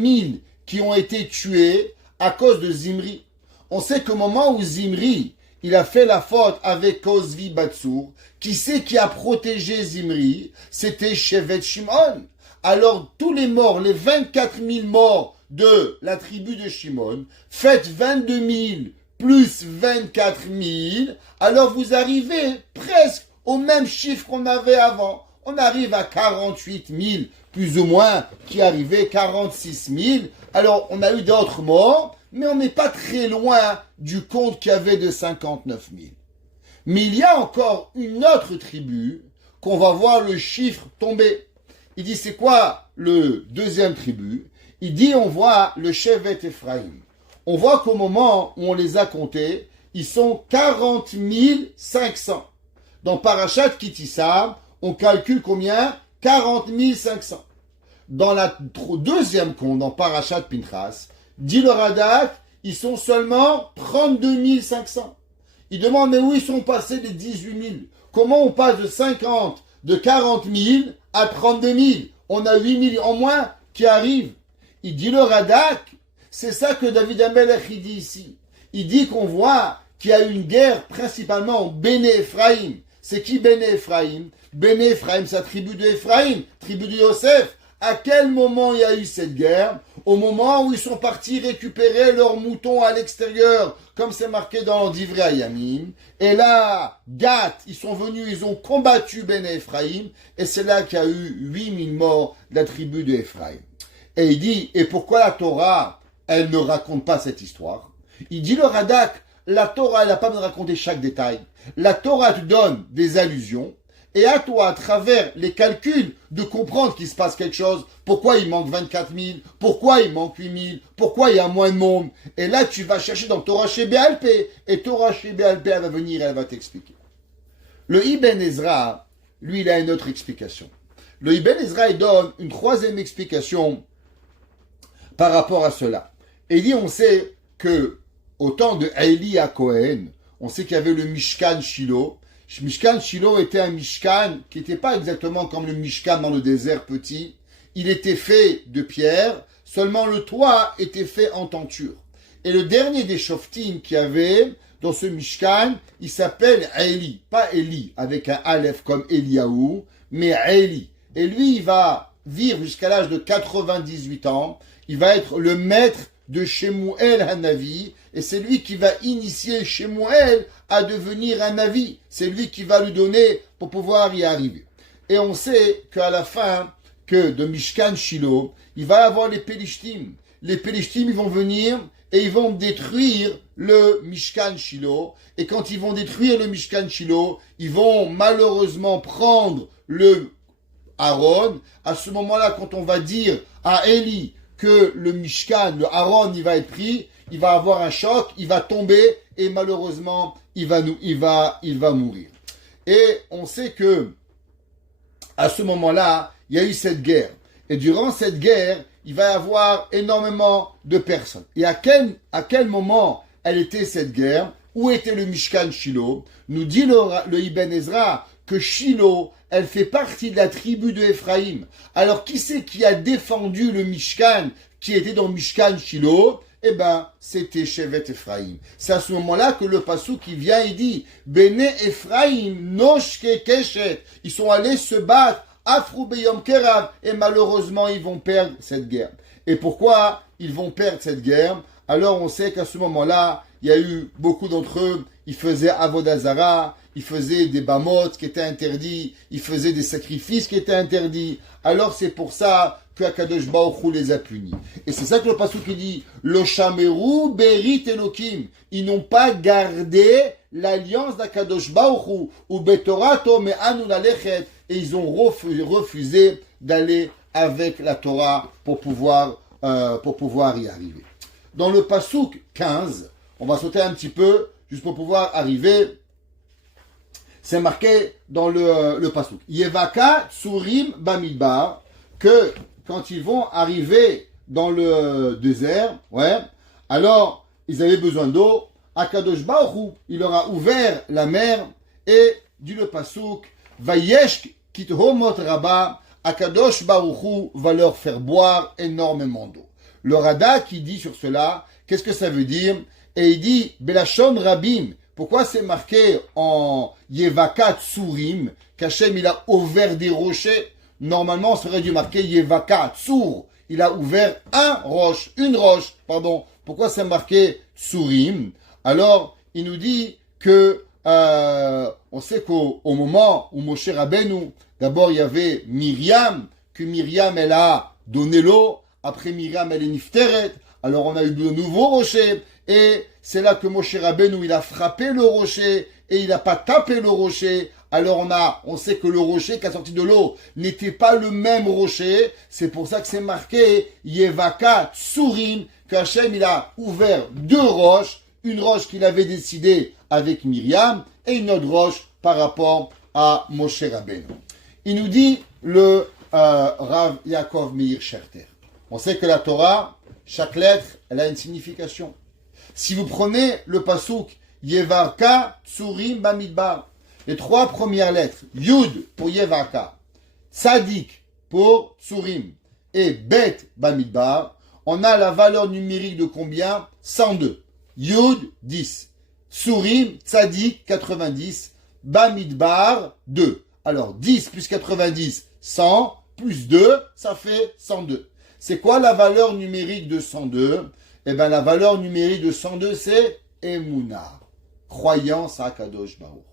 qui ont été tués à cause de Zimri. On sait qu'au moment où Zimri, il a fait la faute avec Kozvi Batsour, qui c'est qui a protégé Zimri? C'était Shevet Shimon. Alors tous les morts, les 24 000 morts de la tribu de Shimon, faites 22 000 plus 24 000, alors vous arrivez presque au même chiffre qu'on avait avant. On arrive à 48 000, plus ou moins, qui arrivait 46 000. Alors, on a eu d'autres morts, mais on n'est pas très loin du compte qu'il y avait de 59 000. Mais il y a encore une autre tribu qu'on va voir le chiffre tomber. Il dit, c'est quoi le deuxième tribu? Il dit, on voit le Shevet Ephraim. on voit qu'au moment où on les a comptés, ils sont 40 500. Dans Parashat Kitissa, on calcule combien? 40 500. Dans la deuxième compte, dans Parashat Pinchas, dit le Radak, ils sont seulement 32 500. Il demande, mais où ils sont passés les 18 000? Comment on passe de 40 000 à 32 000? On a 8 000 en moins qui arrivent. Il dit le Radak, c'est ça que David Amelech dit ici. Il dit qu'on voit qu'il y a une guerre principalement Béné Ephraim. C'est qui Béné Ephraim? Béné Ephraim, c'est la tribu de Ephraim, tribu de Yosef. À quel moment il y a eu cette guerre? Au moment où ils sont partis récupérer leurs moutons à l'extérieur, comme c'est marqué dans Divrei Hayamim. Et là, Gath, ils sont venus, ils ont combattu Béné Ephraim, et c'est là qu'il y a eu 8 000 morts de la tribu de Ephraim. Et il dit, et pourquoi la Torah, elle ne raconte pas cette histoire? Il dit le Radak, la Torah, elle n'a pas besoin de raconter chaque détail. La Torah te donne des allusions, et à toi, à travers les calculs, de comprendre qu'il se passe quelque chose. Pourquoi il manque 24 000? Pourquoi il manque 8 000? Pourquoi il y a moins de monde? Et là, tu vas chercher dans Torah chez BLP. Et Torah chez BLP, elle va venir et elle va t'expliquer. Le Ibn Ezra, lui, il a une autre explication. Le Ibn Ezra, il donne une troisième explication par rapport à cela. Et il dit, on sait que au temps de Eli à Cohen, on sait qu'il y avait le Mishkan Shiloh. Mishkan Shiloh était un Mishkan qui n'était pas exactement comme le Mishkan dans le désert petit. Il était fait de pierre, seulement le toit était fait en tenture. Et le dernier des Shoftim qu'il y avait dans ce Mishkan, il s'appelle Eli. Pas Eli avec un Aleph comme Eliaou, mais Eli. Et lui, il va vivre jusqu'à l'âge de 98 ans. Il va être le maître de Shemuel Hanavi, et c'est lui qui va initier Shemuel à devenir un Navi. C'est lui qui va lui donner pour pouvoir y arriver. Et on sait qu'à la fin que de Mishkan Shiloh, il va y avoir les Pelishtim. Les Pelishtim, ils vont venir et ils vont détruire le Mishkan Shiloh. Et quand ils vont détruire le Mishkan Shiloh, ils vont malheureusement prendre le Aaron. À ce moment-là, quand on va dire à Eli que le Mishkan, le Aaron, il va être pris, il va avoir un choc, il va tomber et malheureusement, il va mourir. Et on sait que à ce moment-là, il y a eu cette guerre. Et durant cette guerre, il va y avoir énormément de personnes. Et à quel moment elle était cette guerre? Où était le Mishkan Shiloh? Nous dit le Ibn Ezra que Shiloh, elle fait partie de la tribu de Ephraim. Alors, qui c'est qui a défendu le Mishkan qui était dans Mishkan Shiloh? Eh ben, c'était Shevet Ephraim. C'est à ce moment-là que le Passouk qui vient et dit Bene Ephraim noshke keshet. Ils sont allés se battre Afrou beyom kerav et malheureusement ils vont perdre cette guerre. Et pourquoi ils vont perdre cette guerre? Alors on sait qu'à ce moment-là, il y a eu beaucoup d'entre eux, ils faisaient Avodah Zara, ils faisaient des bamot qui étaient interdits, ils faisaient des sacrifices qui étaient interdits. Alors c'est pour ça que Akadosh Baruch Hu les a punis. Et c'est ça que le pasuk dit, Lo shameru berit Elokim. Ils n'ont pas gardé l'alliance d'Akadosh Baruch Hu, ou betorato me'anu lalechet, et ils ont refusé d'aller avec la Torah pour pouvoir y arriver. Dans le pasuk 15, on va sauter un petit peu, juste pour pouvoir arriver. C'est marqué dans le pasuk. Yevaka tsurim bamidbar, que quand ils vont arriver dans le désert, alors ils avaient besoin d'eau. Akadosh Baruch Hu, il leur a ouvert la mer et dit le pasuk, Vayesh kithomot rabba, Akadosh Baruch Hu va leur faire boire énormément d'eau. Le Rada qui dit sur cela, qu'est-ce que ça veut dire? Et il dit, Belashon Rabim. Pourquoi c'est marqué en Yevaka Tsurim, qu'Hachem il a ouvert des rochers? Normalement, ça aurait dû marquer Yevaka Tsur. Il a ouvert une roche. Pourquoi c'est marqué Tsurim? Alors, il nous dit que, on sait qu'au moment où Moshe Rabbeinu, d'abord il y avait Myriam, que Myriam elle a donné l'eau, après Myriam elle est Nifteret, alors on a eu de nouveaux rochers, et c'est là que Moshe Rabbeinu il a frappé le rocher, et il n'a pas tapé le rocher, alors on sait que le rocher qui a sorti de l'eau n'était pas le même rocher. C'est pour ça que c'est marqué Yevaka Tsurim, qu'Hachem il a ouvert deux roches, une roche qu'il avait décidée avec Myriam et une autre roche par rapport à Moshe Rabbeinu. Il nous dit le Rav Yaakov Meir Scherter. On sait que la Torah, chaque lettre, elle a une signification. Si vous prenez le pasuk Yevarka Tsurim Bamidbar, les trois premières lettres, Yud pour Yevarka, Tzadik pour Tsurim et Bet Bamidbar, on a la valeur numérique de combien? 102. Yud 10, Tsurim Tzadik 90, Bamidbar 2. Alors 10 plus 90, 100, plus 2, ça fait 102. C'est quoi la valeur numérique de 102? Eh bien, la valeur numérique de 102, c'est Emouna, croyance à Kadosh Baruch.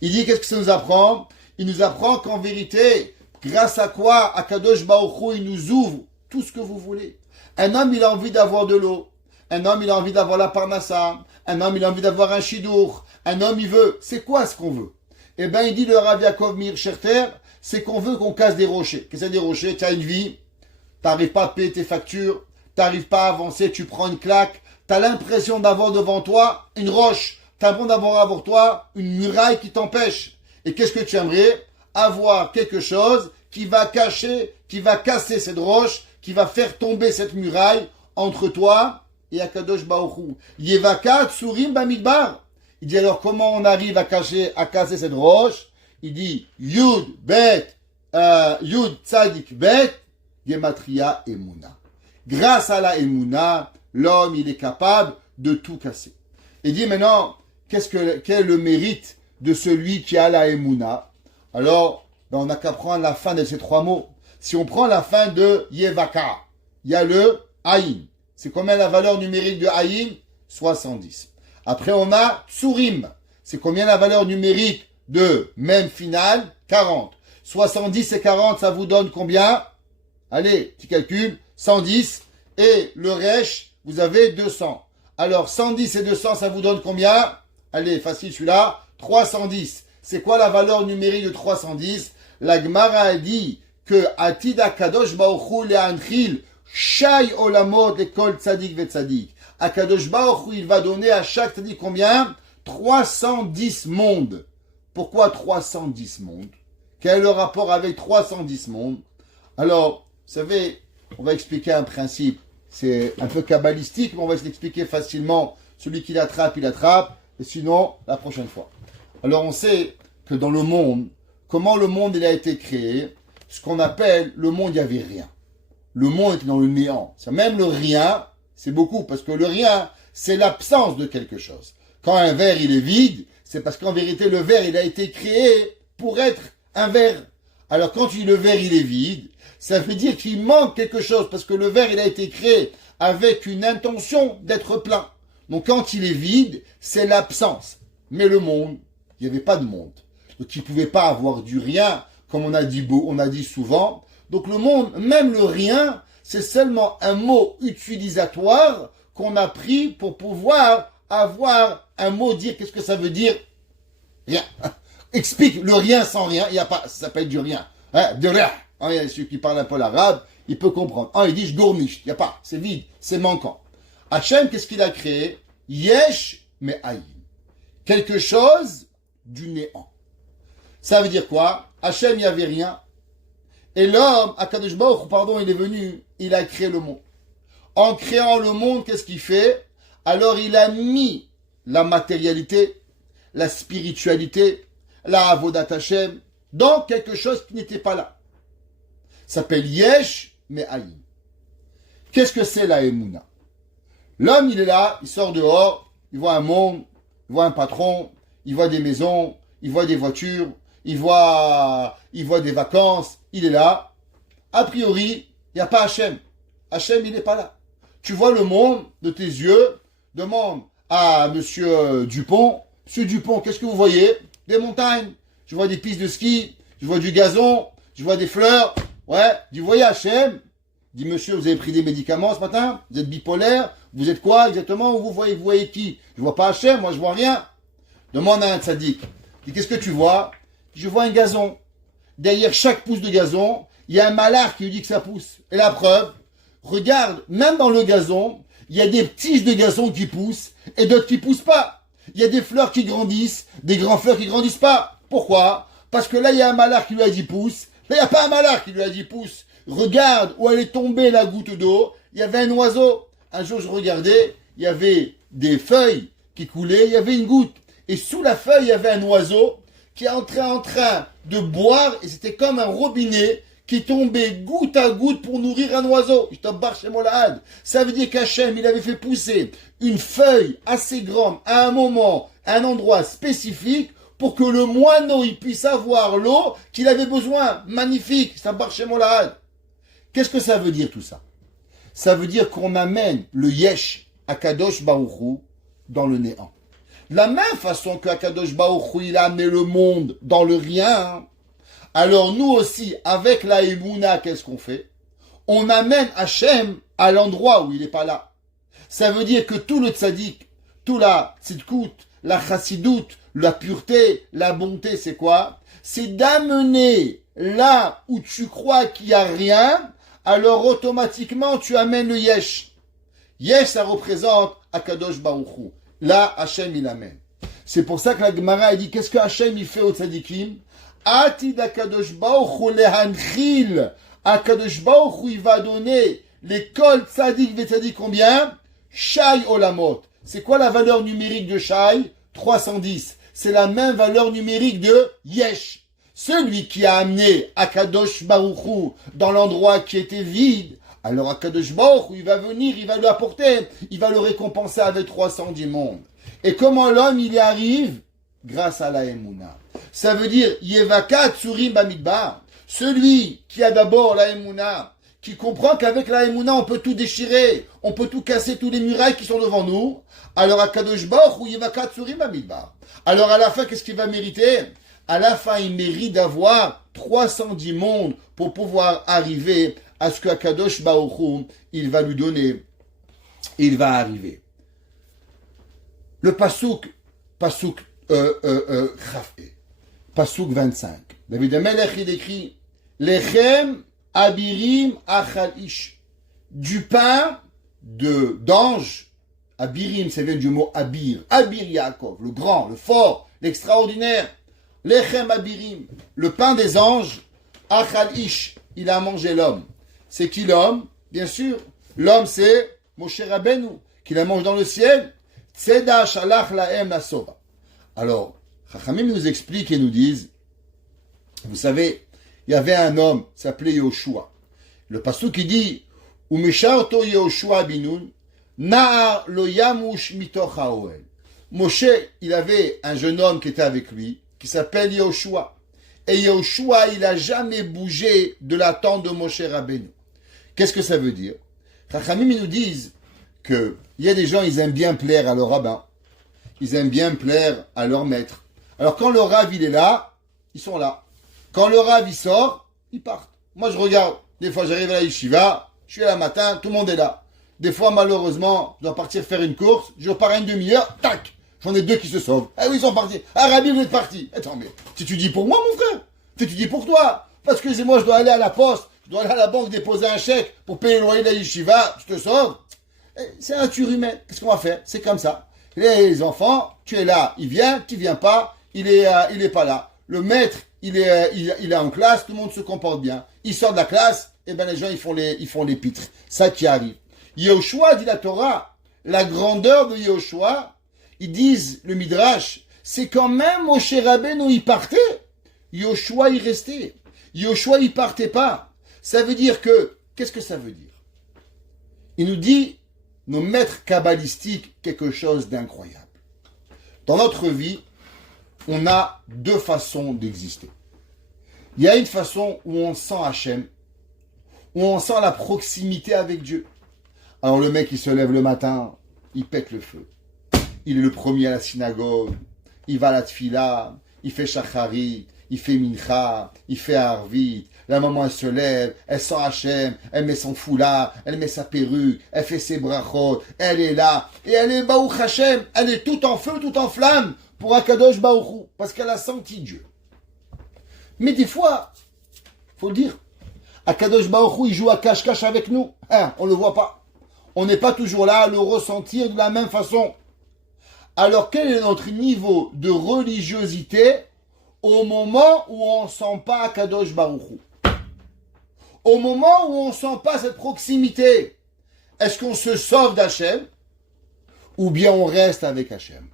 Il dit, qu'est-ce que ça nous apprend? Il nous apprend qu'en vérité, grâce à quoi Akadosh Baruch Hu, il nous ouvre tout ce que vous voulez. Un homme, il a envie d'avoir de l'eau. Un homme, il a envie d'avoir la parnassa. Un homme, il a envie d'avoir un shidour. Un homme, il veut. C'est quoi ce qu'on veut? Eh bien, il dit le Rav Yaakov Meir Scherter, c'est qu'on veut qu'on casse des rochers. Qu'est-ce que c'est des rochers? Tu as une vie, tu n'arrives pas à payer tes factures, tu n'arrives pas à avancer, tu prends une claque, tu as l'impression d'avoir devant toi une roche, tu as l'impression d'avoir devant toi une muraille qui t'empêche. Et qu'est-ce que tu aimerais? Avoir quelque chose qui va cacher, qui va casser cette roche, qui va faire tomber cette muraille entre toi et Akadosh Baruch Hu. Yevaka Tsurim Bamidbar. Il dit alors comment on arrive à casser cette roche? Il dit Yud Bet, Yud Tzadik Bet, Gematria Emuna. Grâce à la Emuna, l'homme il est capable de tout casser. Il dit maintenant quel est le mérite de celui qui a la Emuna? Alors on n'a qu'à prendre la fin de ces trois mots. Si on prend la fin de Yevaka, il y a le Aïn. C'est combien la valeur numérique de Aïn? 70. Après, on a Tsurim. C'est combien la valeur numérique de même finale? 40. 70 et 40, ça vous donne combien? Allez, petit calcul. 110. Et le Resh, vous avez 200. Alors, 110 et 200, ça vous donne combien? Allez, facile celui-là. 310. C'est quoi la valeur numérique de 310? La Gemara a dit que Atida Kadosh Baruch Hu le'anchil Shai Olamot l'école Tzadik ve Tzadik. Akadosh Baruch Hu, il va donner à chaque tzadik combien? 310 mondes. Pourquoi 310 mondes? Quel est le rapport avec 310 mondes? Alors, vous savez, on va expliquer un principe. C'est un peu kabbalistique, mais on va se l'expliquer facilement. Celui qui l'attrape, il attrape. Et sinon, la prochaine fois. Alors, on sait que dans le monde, comment le monde il a été créé, ce qu'on appelle le monde, il n'y avait rien. Le monde était dans le néant. Même le rien, c'est beaucoup, parce que le rien, c'est l'absence de quelque chose. Quand un verre, il est vide, c'est parce qu'en vérité, le verre, il a été créé pour être un verre. Alors, quand le verre, il est vide, ça veut dire qu'il manque quelque chose, parce que le verre, il a été créé avec une intention d'être plein. Donc, quand il est vide, c'est l'absence. Mais le monde, il n'y avait pas de monde. Donc, il ne pouvait pas avoir du rien, comme on a dit souvent. Donc, le monde, même le rien, c'est seulement un mot utilisatoire qu'on a pris pour pouvoir avoir un mot, dire qu'est-ce que ça veut dire? Rien. Explique le rien sans rien, il n'y a pas, ça s'appelle du rien. Hein, de rien. Hein, celui qui parle un peu l'arabe, il peut comprendre. Il dit je gourmiche, il n'y a pas, c'est vide, c'est manquant. Hachem, qu'est-ce qu'il a créé? Yesh mais aïn. Quelque chose du néant. Ça veut dire quoi? Hachem, il n'y avait rien. Et l'homme, Akadosh Baruch Hu, il est venu, il a créé le monde. En créant le monde, qu'est-ce qu'il fait? Alors il a mis la matérialité, la spiritualité, la avodat Hashem, dans quelque chose qui n'était pas là. Ça s'appelle Yesh mais Aïn. Qu'est-ce que c'est la Emouna? L'homme, il est là, il sort dehors, il voit un monde, il voit un patron, il voit des maisons, il voit des voitures, il voit des vacances, il est là. A priori, il n'y a pas Hachem. Hachem, il n'est pas là. Tu vois le monde de tes yeux, demande à Monsieur Dupont. Monsieur Dupont, qu'est-ce que vous voyez? Des montagnes. Je vois des pistes de ski, je vois du gazon, je vois des fleurs. Ouais, vous voyez Hachem? Dit monsieur, vous avez pris des médicaments ce matin? Vous êtes bipolaire? Vous êtes quoi exactement? Vous voyez qui? Je vois pas Hachem, moi je vois rien. Demande à un tzaddik. Dit qu'est-ce que tu vois? je vois un gazon. Derrière chaque pouce de gazon, il y a un malard qui lui dit que ça pousse. Et la preuve, regarde, même dans le gazon, il y a des tiges de gazon qui poussent et d'autres qui poussent pas. Il y a des fleurs qui grandissent, des grandes fleurs qui grandissent pas. Pourquoi? Parce que là, il y a un malard qui lui a dit pousse. Là, il n'y a pas un malard qui lui a dit pousse. Regarde où elle est tombée la goutte d'eau. Il y avait un oiseau. Un jour, je regardais, il y avait des feuilles qui coulaient, il y avait une goutte. Et sous la feuille, il y avait un oiseau qui est en train de boire, et c'était comme un robinet qui tombait goutte à goutte pour nourrir un oiseau. Ça veut dire qu'Hachem, il avait fait pousser une feuille assez grande à un moment, à un endroit spécifique, pour que le moineau il puisse avoir l'eau qu'il avait besoin. Magnifique, Qu'est-ce que ça veut dire tout ça? Ça veut dire qu'on amène le Yesh à Kadosh Baruch Hu dans le néant. De la même façon que Kadosh Baruch Hu, il a amené le monde dans le rien, alors nous aussi, avec la Emouna, qu'est-ce qu'on fait? On amène Hachem à l'endroit où il n'est pas là. Ça veut dire que tout le tzaddik, tout la tzidkout, la chassidout, la pureté, la bonté, c'est quoi? C'est d'amener là où tu crois qu'il n'y a rien, alors automatiquement tu amènes le Yesh. Yesh, ça représente Akadosh Baruch Hu. Là, Hachem, il amène. C'est pour ça que la Gemara dit, qu'est-ce que Hachem, il fait au tzadikim? Atid Akadosh Baruch Hu lehanchil. Akadosh Baruch Hu, il va donner l'école tzadik vetzadik combien? Shai olamot. C'est quoi la valeur numérique de Shai? 310. C'est la même valeur numérique de Yesh. Celui qui a amené Akadosh Baruch Hu dans l'endroit qui était vide, alors Akadosh Baruch Hu, il va venir, il va lui apporter, il va le récompenser avec 310 mondes. Et comment l'homme, il y arrive? Grâce à la Emouna. Ça veut dire, Yevaka Tsurim Bamidbar. Celui qui a d'abord la Emouna, qui comprend qu'avec la Emouna, on peut tout déchirer, on peut tout casser, tous les murailles qui sont devant nous. Alors Akadosh Baruch Hu, Yevaka Tsurim Bamidbar. Alors à la fin, qu'est-ce qu'il va mériter? À la fin, il mérite d'avoir 310 mondes pour pouvoir arriver à ce que Akadosh Baruch Hu, il va lui donner, il va arriver. Le Pasuk 25. David Amelech, il écrit Lechem abirim achal ish. Du pain d'ange, abirim, ça vient du mot abir. Abir Yaakov, le grand, le fort, l'extraordinaire. Lechem abirim, le pain des anges, achal ish, il a mangé l'homme. C'est qui l'homme? Bien sûr, l'homme c'est Moshe Rabbeinu, qui la mange dans le ciel. Tzeda shalach lahem la sova. Alors, Chachamim nous expliquent et nous disent, vous savez, il y avait un homme, s'appelait Yoshua. Le pasuk qui dit, Umesharto Yoshua binun, Na'ar lo yamush mitoch haoel. Moshe, il avait un jeune homme qui était avec lui, qui s'appelle Yoshua. Et Yoshua, il n'a jamais bougé de la tente de Moshe Rabbeinu. Qu'est-ce que ça veut dire? Chachamim, ils nous disent qu'il y a des gens, ils aiment bien plaire à leur rabbin. Ils aiment bien plaire à leur maître. Alors quand le rav, il est là, ils sont là. Quand le rav, il sort, ils partent. Moi, je regarde. Des fois, j'arrive à la yeshiva, je suis là le matin, tout le monde est là. Des fois, malheureusement, je dois partir faire une course, je repars à une demi-heure, tac, j'en ai deux qui se sauvent. Ah oui, ils sont partis. Ah, Rabbi, vous êtes parti. Attends, mais t'étudies pour moi, mon frère? T'étudies pour toi? Parce que c'est moi, je dois aller à la poste, je dois aller à la banque déposer un chèque pour payer le loyer de la yeshiva, je te sauve. C'est un nature humaine. Qu'est-ce qu'on va faire? C'est comme ça. Les enfants, tu es là, il vient, tu viens pas, il est pas là. Le maître, il est en classe, tout le monde se comporte bien. Il sort de la classe, et ben les gens ils font les pitres. Ça qui arrive. Yehoshua, dit la Torah, la grandeur de Yehoshua, ils disent, le Midrash, c'est quand même Moshe Rabbeinu il partait, Yehoshua il restait. Yehoshua il partait pas. Ça veut dire que, qu'est-ce que ça veut dire? Il nous dit, nos maîtres kabbalistiques, quelque chose d'incroyable. Dans notre vie, on a deux façons d'exister. Il y a une façon où on sent Hachem, où on sent la proximité avec Dieu. Alors le mec, il se lève le matin, il pète le feu. Il est le premier à la synagogue, il va à la tfila, il fait shacharit, il fait mincha, il fait arvit. La maman, elle se lève, elle sent Hachem, elle met son foulard, elle met sa perruque, elle fait ses brachot, elle est là, et elle est Baruch Hachem, elle est tout en feu, tout en flamme, pour Akadosh Baruch Hu, parce qu'elle a senti Dieu. Mais des fois, faut le dire, Akadosh Baruch Hu, il joue à cache-cache avec nous. Hein, on ne le voit pas. On n'est pas toujours là à le ressentir de la même façon. Alors, quel est notre niveau de religiosité au moment où on ne sent pas Akadosh Baruch Hu? Au moment où on ne sent pas cette proximité, est-ce qu'on se sauve d'Hachem ou bien on reste avec Hachem?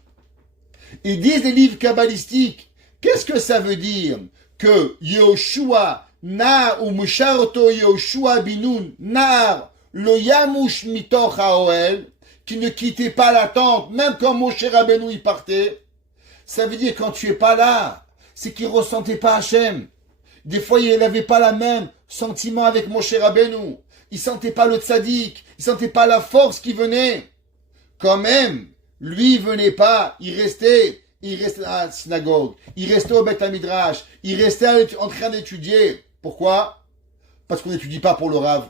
Ils disent les livres kabbalistiques, qu'est-ce que ça veut dire que Yoshua Nar ou Musharto Yoshua Binun Nar le Yamush Mitoch Haoel, qui ne quittait pas la tente, même quand Moshe Rabbeinu y partait? Ça veut dire quand tu es pas là, c'est qu'il ressentait pas Hachem. Des fois, il n'avait pas la même sentiment avec Moshe Rabbeinu. Il sentait pas le tzaddik, il sentait pas la force qui venait. Quand même, lui, il venait pas, il restait à la synagogue, il restait au Beth Midrash, il restait en train d'étudier. Pourquoi? Parce qu'on n'étudie pas pour le Rav.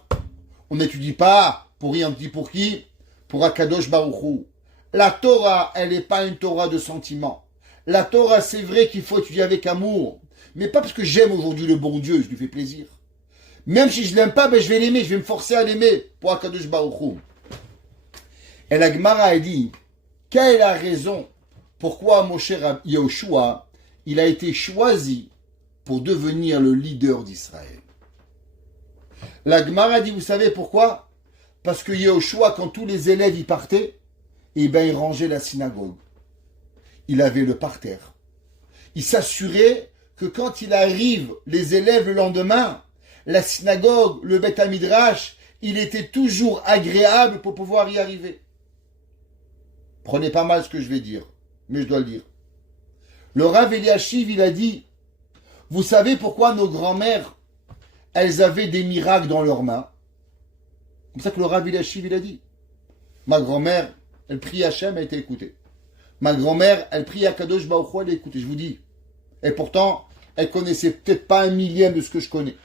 On n'étudie pas pour rien, on dit pour qui? Pour Akadosh Baruch Hu. La Torah, elle n'est pas une Torah de sentiment. La Torah, c'est vrai qu'il faut étudier avec amour, mais pas parce que j'aime aujourd'hui le bon Dieu, je lui fais plaisir. Même si je l'aime pas, ben je vais l'aimer, je vais me forcer à l'aimer pour Akadosh Baruch Hu. Et la Gemara a dit, quelle est la raison pourquoi Moshe Yoshua, il a été choisi pour devenir le leader d'Israël? La Gemara dit, vous savez pourquoi? Parce que Yoshua, quand tous les élèves y partaient, eh ben, il rangeait la synagogue. Il avait le parterre. Il s'assurait que quand il arrive, les élèves le lendemain, la synagogue, le Beth Midrash, il était toujours agréable pour pouvoir y arriver. Prenez pas mal ce que je vais dire, mais je dois le dire. Le Rav Eliashiv, il a dit, vous savez pourquoi nos grands-mères, elles avaient des miracles dans leurs mains? C'est comme ça que le Rav Eliashiv, il a dit. Ma grand-mère, elle prie Hachem, elle a été écoutée. Ma grand-mère, elle prie Akadosh Baruch Hu, elle a écouté, je vous dis. Et pourtant, elle connaissait peut-être pas 1/1000 de ce que je connais.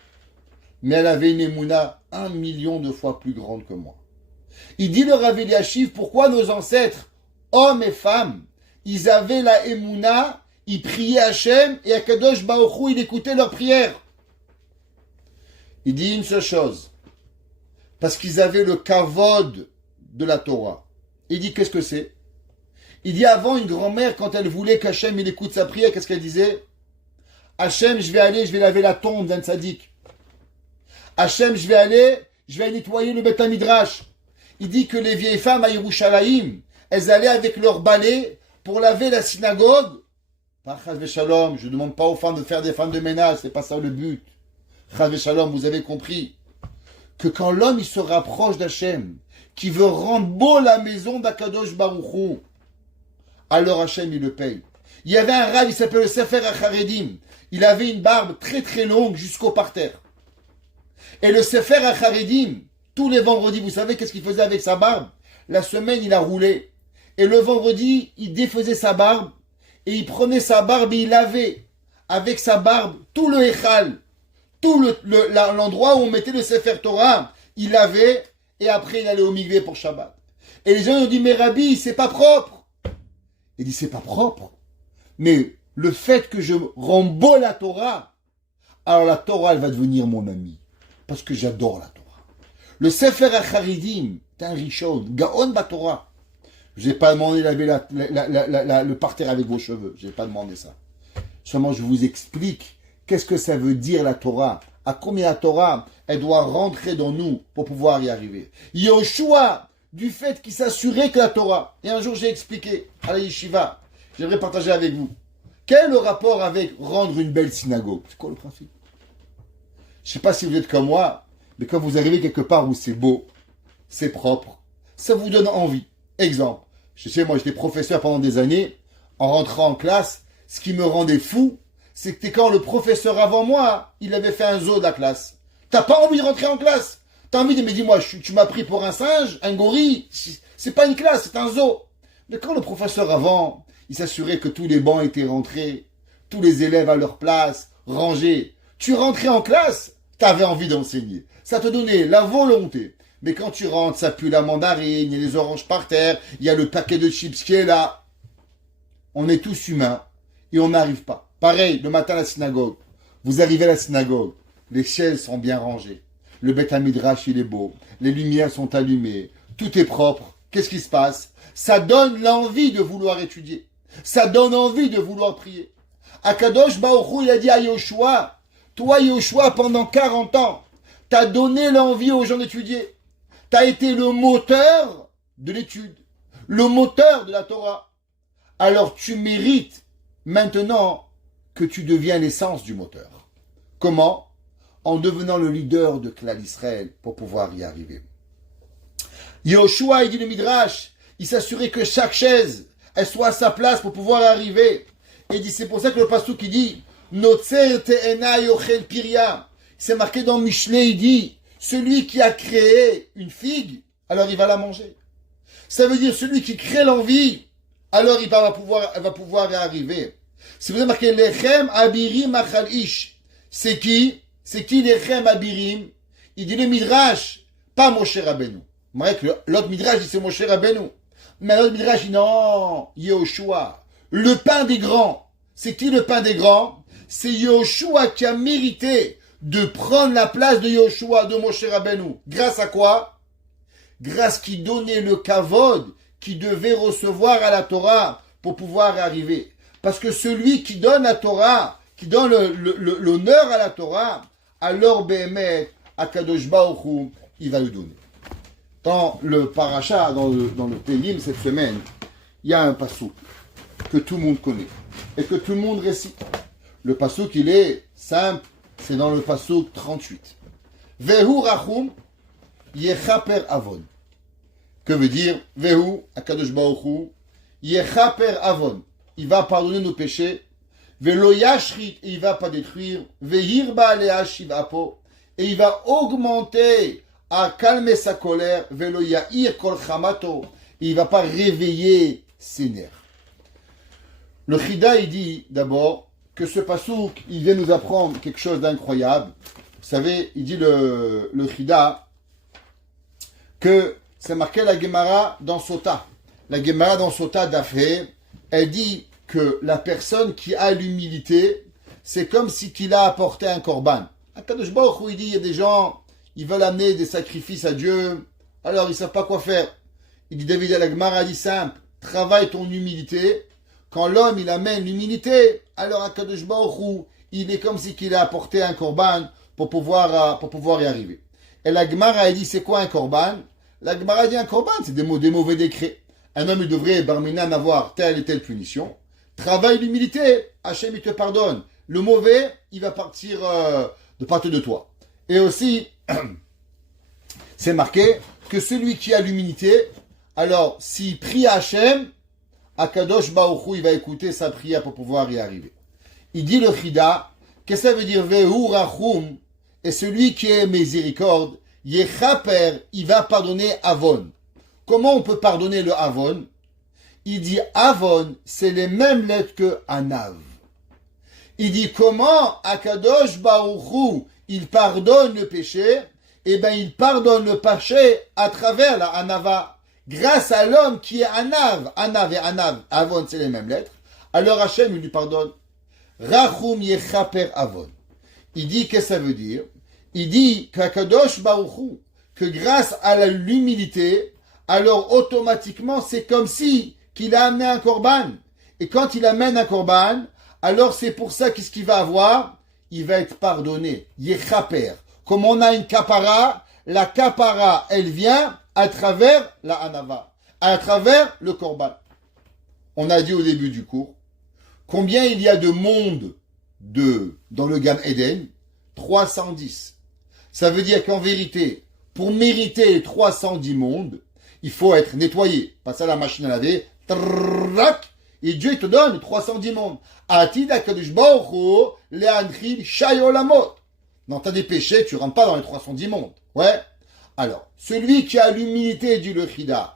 Mais elle avait une émouna 1 million de fois plus grande que moi. Il dit le Rav Eliashiv, pourquoi nos ancêtres, hommes et femmes, ils avaient la émouna, ils priaient Hachem, et Akadosh Baruch Hu, il écoutait leurs prières. Il dit une seule chose, parce qu'ils avaient le kavod de la Torah. Il dit, qu'est-ce que c'est? Il dit, avant, une grand-mère, quand elle voulait qu'Hachem, il écoute sa prière, qu'est-ce qu'elle disait? Hachem, je vais laver la tombe d'un tzaddik. Hachem, je vais nettoyer le Beth Midrash. Il dit que les vieilles femmes à Yerushalayim, elles allaient avec leur balai pour laver la synagogue. Par Chas v'Shalom, je ne demande pas aux femmes de faire des femmes de ménage, c'est pas ça le but. Chas v'Shalom, vous avez compris que quand l'homme il se rapproche d'Hachem, qui veut rendre beau la maison d'Akadosh Baruch Hu, alors Hachem il le paye. Il y avait un rav, il s'appelle le Sefer HaCharedim. Il avait une barbe très très longue jusqu'au parterre. Et le Sefer HaCharedim, tous les vendredis, vous savez qu'est-ce qu'il faisait avec sa barbe? La semaine, il a roulé. Et le vendredi, il défaisait sa barbe. Et il prenait sa barbe et il lavait avec sa barbe tout le Echal. Tout l'endroit où on mettait le Sefer Torah. Il lavait et après il allait au Mikvé pour Shabbat. Et les gens ont dit, mais Rabbi, c'est pas propre. Il dit, c'est pas propre. Mais le fait que je rends beau la Torah, alors la Torah, elle va devenir mon amie. Parce que j'adore la Torah. Le Sefer HaCharidim, c'est un Rishon, Gaon Batorah. Je n'ai pas demandé de laver le parterre avec vos cheveux. Je n'ai pas demandé ça. Seulement, je vous explique qu'est-ce que ça veut dire la Torah. À combien la Torah, elle doit rentrer dans nous pour pouvoir y arriver. Yoshua, du fait qu'il s'assurait que la Torah. Et un jour, j'ai expliqué à la yeshiva. J'aimerais partager avec vous. Quel est le rapport avec rendre une belle synagogue? C'est quoi le principe? Je ne sais pas si vous êtes comme moi, mais quand vous arrivez quelque part où c'est beau, c'est propre, ça vous donne envie. Exemple, je sais, moi j'étais professeur pendant des années, en rentrant en classe, ce qui me rendait fou, c'était quand le professeur avant moi, il avait fait un zoo de la classe. T'as pas envie de rentrer en classe? T'as envie de me dire, moi, tu m'as pris pour un singe, un gorille, c'est pas une classe, c'est un zoo. Mais quand le professeur avant, il s'assurait que tous les bancs étaient rentrés, tous les élèves à leur place, rangés, tu rentrais en classe, t'avais envie d'enseigner. Ça te donnait la volonté. Mais quand tu rentres, ça pue la mandarine, il y a les oranges par terre, il y a le paquet de chips qui est là. On est tous humains et on n'arrive pas. Pareil, le matin à la synagogue. Vous arrivez à la synagogue, les chaises sont bien rangées, le Beth Midrash il est beau, les lumières sont allumées, tout est propre. Qu'est-ce qui se passe? Ça donne l'envie de vouloir étudier. Ça donne envie de vouloir prier. Akadosh Baruch Hu, il a dit à Yoshua, toi Yoshua, pendant 40 ans, t'as donné l'envie aux gens d'étudier. T'as été le moteur de l'étude, le moteur de la Torah. Alors tu mérites maintenant que tu deviens l'essence du moteur. Comment? En devenant le leader de Klal Israël pour pouvoir y arriver. Yoshua, il dit le Midrash, il s'assurait que chaque chaise, elle soit à sa place pour pouvoir arriver. Et il dit, c'est pour ça que le pasuk qui dit, Notzer te'ena yochel piria. C'est marqué dans Mishneh, il dit, celui qui a créé une figue, alors il va la manger. Ça veut dire celui qui crée l'envie, alors elle va pouvoir y arriver. Si vous avez marqué Lechem Abirim Achal Ish, c'est qui Lechem Abirim? Il dit le Midrash, pas Moshe Rabbeinu. L'autre Midrash dit c'est Moshe Rabbeinu. Mais l'autre Midrash dit non, Yehoshua. Le pain des grands. C'est qui le pain des grands? C'est Yehoshua qui a mérité de prendre la place de Yehoshua, de Moshe Rabbeinu. Grâce à quoi? Grâce qui donnait le kavod qu'il devait recevoir à la Torah pour pouvoir arriver. Parce que celui qui donne la Torah, qui donne l'honneur à la Torah, alors Behemet, Akadosh Baruch Hu, il va le donner. Dans le paracha, dans le Tehillim cette semaine, il y a un passouk que tout le monde connaît et que tout le monde récite. Le passouk, il est simple, c'est dans le passouk 38. Vehu rachum yechaper avon. Que veut dire Vehu, Akadosh Baruch Hu, yechaper avon. Il va pardonner nos péchés. Velo yashrit, et il va pas détruire. Vehirba alea shivapo, et il va augmenter à calmer sa colère. Velo yair kol chamato, et il va pas réveiller ses nerfs. Le Chida, il dit d'abord que ce pasouk, il vient nous apprendre quelque chose d'incroyable. Vous savez, il dit le Chida que c'est marqué la Gemara dans Sota. La Gemara dans Sota d'Afré, elle dit que la personne qui a l'humilité, c'est comme si qu'il a apporté un korban. À Kadosh Baruch Hu, il dit, il y a des gens, ils veulent amener des sacrifices à Dieu, alors ils ne savent pas quoi faire. Il dit, David la Gemara dit simple, travaille ton humilité. Quand l'homme, il amène l'humilité, alors à Kadosh Baruch Hu, il est comme si qu'il a apporté un korban pour pouvoir y arriver. Et la Gemara, elle dit, c'est quoi un korban? La Gemara dit, un korban, c'est des mauvais décrets. Un homme, il devrait, barminan, avoir telle et telle punition. Travaille l'humilité, Hachem, il te pardonne. Le mauvais, il va partir de toi. Et aussi, c'est marqué que celui qui a l'humilité, alors, s'il prie à Hachem, Akadosh Baruch Hu, il va écouter sa prière pour pouvoir y arriver. Il dit le Chida, qu'est-ce que ça veut dire Vehu Rachum, et celui qui est miséricorde, Yechaper, il va pardonner Avon. Comment on peut pardonner le Avon? Il dit Avon, c'est les mêmes lettres que Anav. Il dit comment Akadosh Baruch Hu, il pardonne le péché? Eh bien, il pardonne le péché à travers la Anava. Grâce à l'homme qui est Anav. Anav et Anav, Avon, c'est les mêmes lettres. Alors Hachem, il lui pardonne. Rachum Yechaper Avon. Il dit, qu'est-ce que ça veut dire? Il dit qu'Akadosh Baruch Hu, que grâce à l'humilité, alors automatiquement, c'est comme si qu'il a amené un korban. Et quand il amène un korban, alors c'est pour ça qu'est-ce qu'il va avoir? Il va être pardonné. Yechaper. Comme on a une kapara, la kapara, elle vient à travers la anava, à travers le korban. On a dit au début du cours, combien il y a de monde dans le Gan Eden? 310. Ça veut dire qu'en vérité, pour mériter les 310 mondes, il faut être nettoyé. Passer à la machine à laver, et Dieu te donne les 310 mondes. Non, t'as des péchés, tu rentres pas dans les 310 mondes. Ouais. Alors, celui qui a l'humilité du Chida,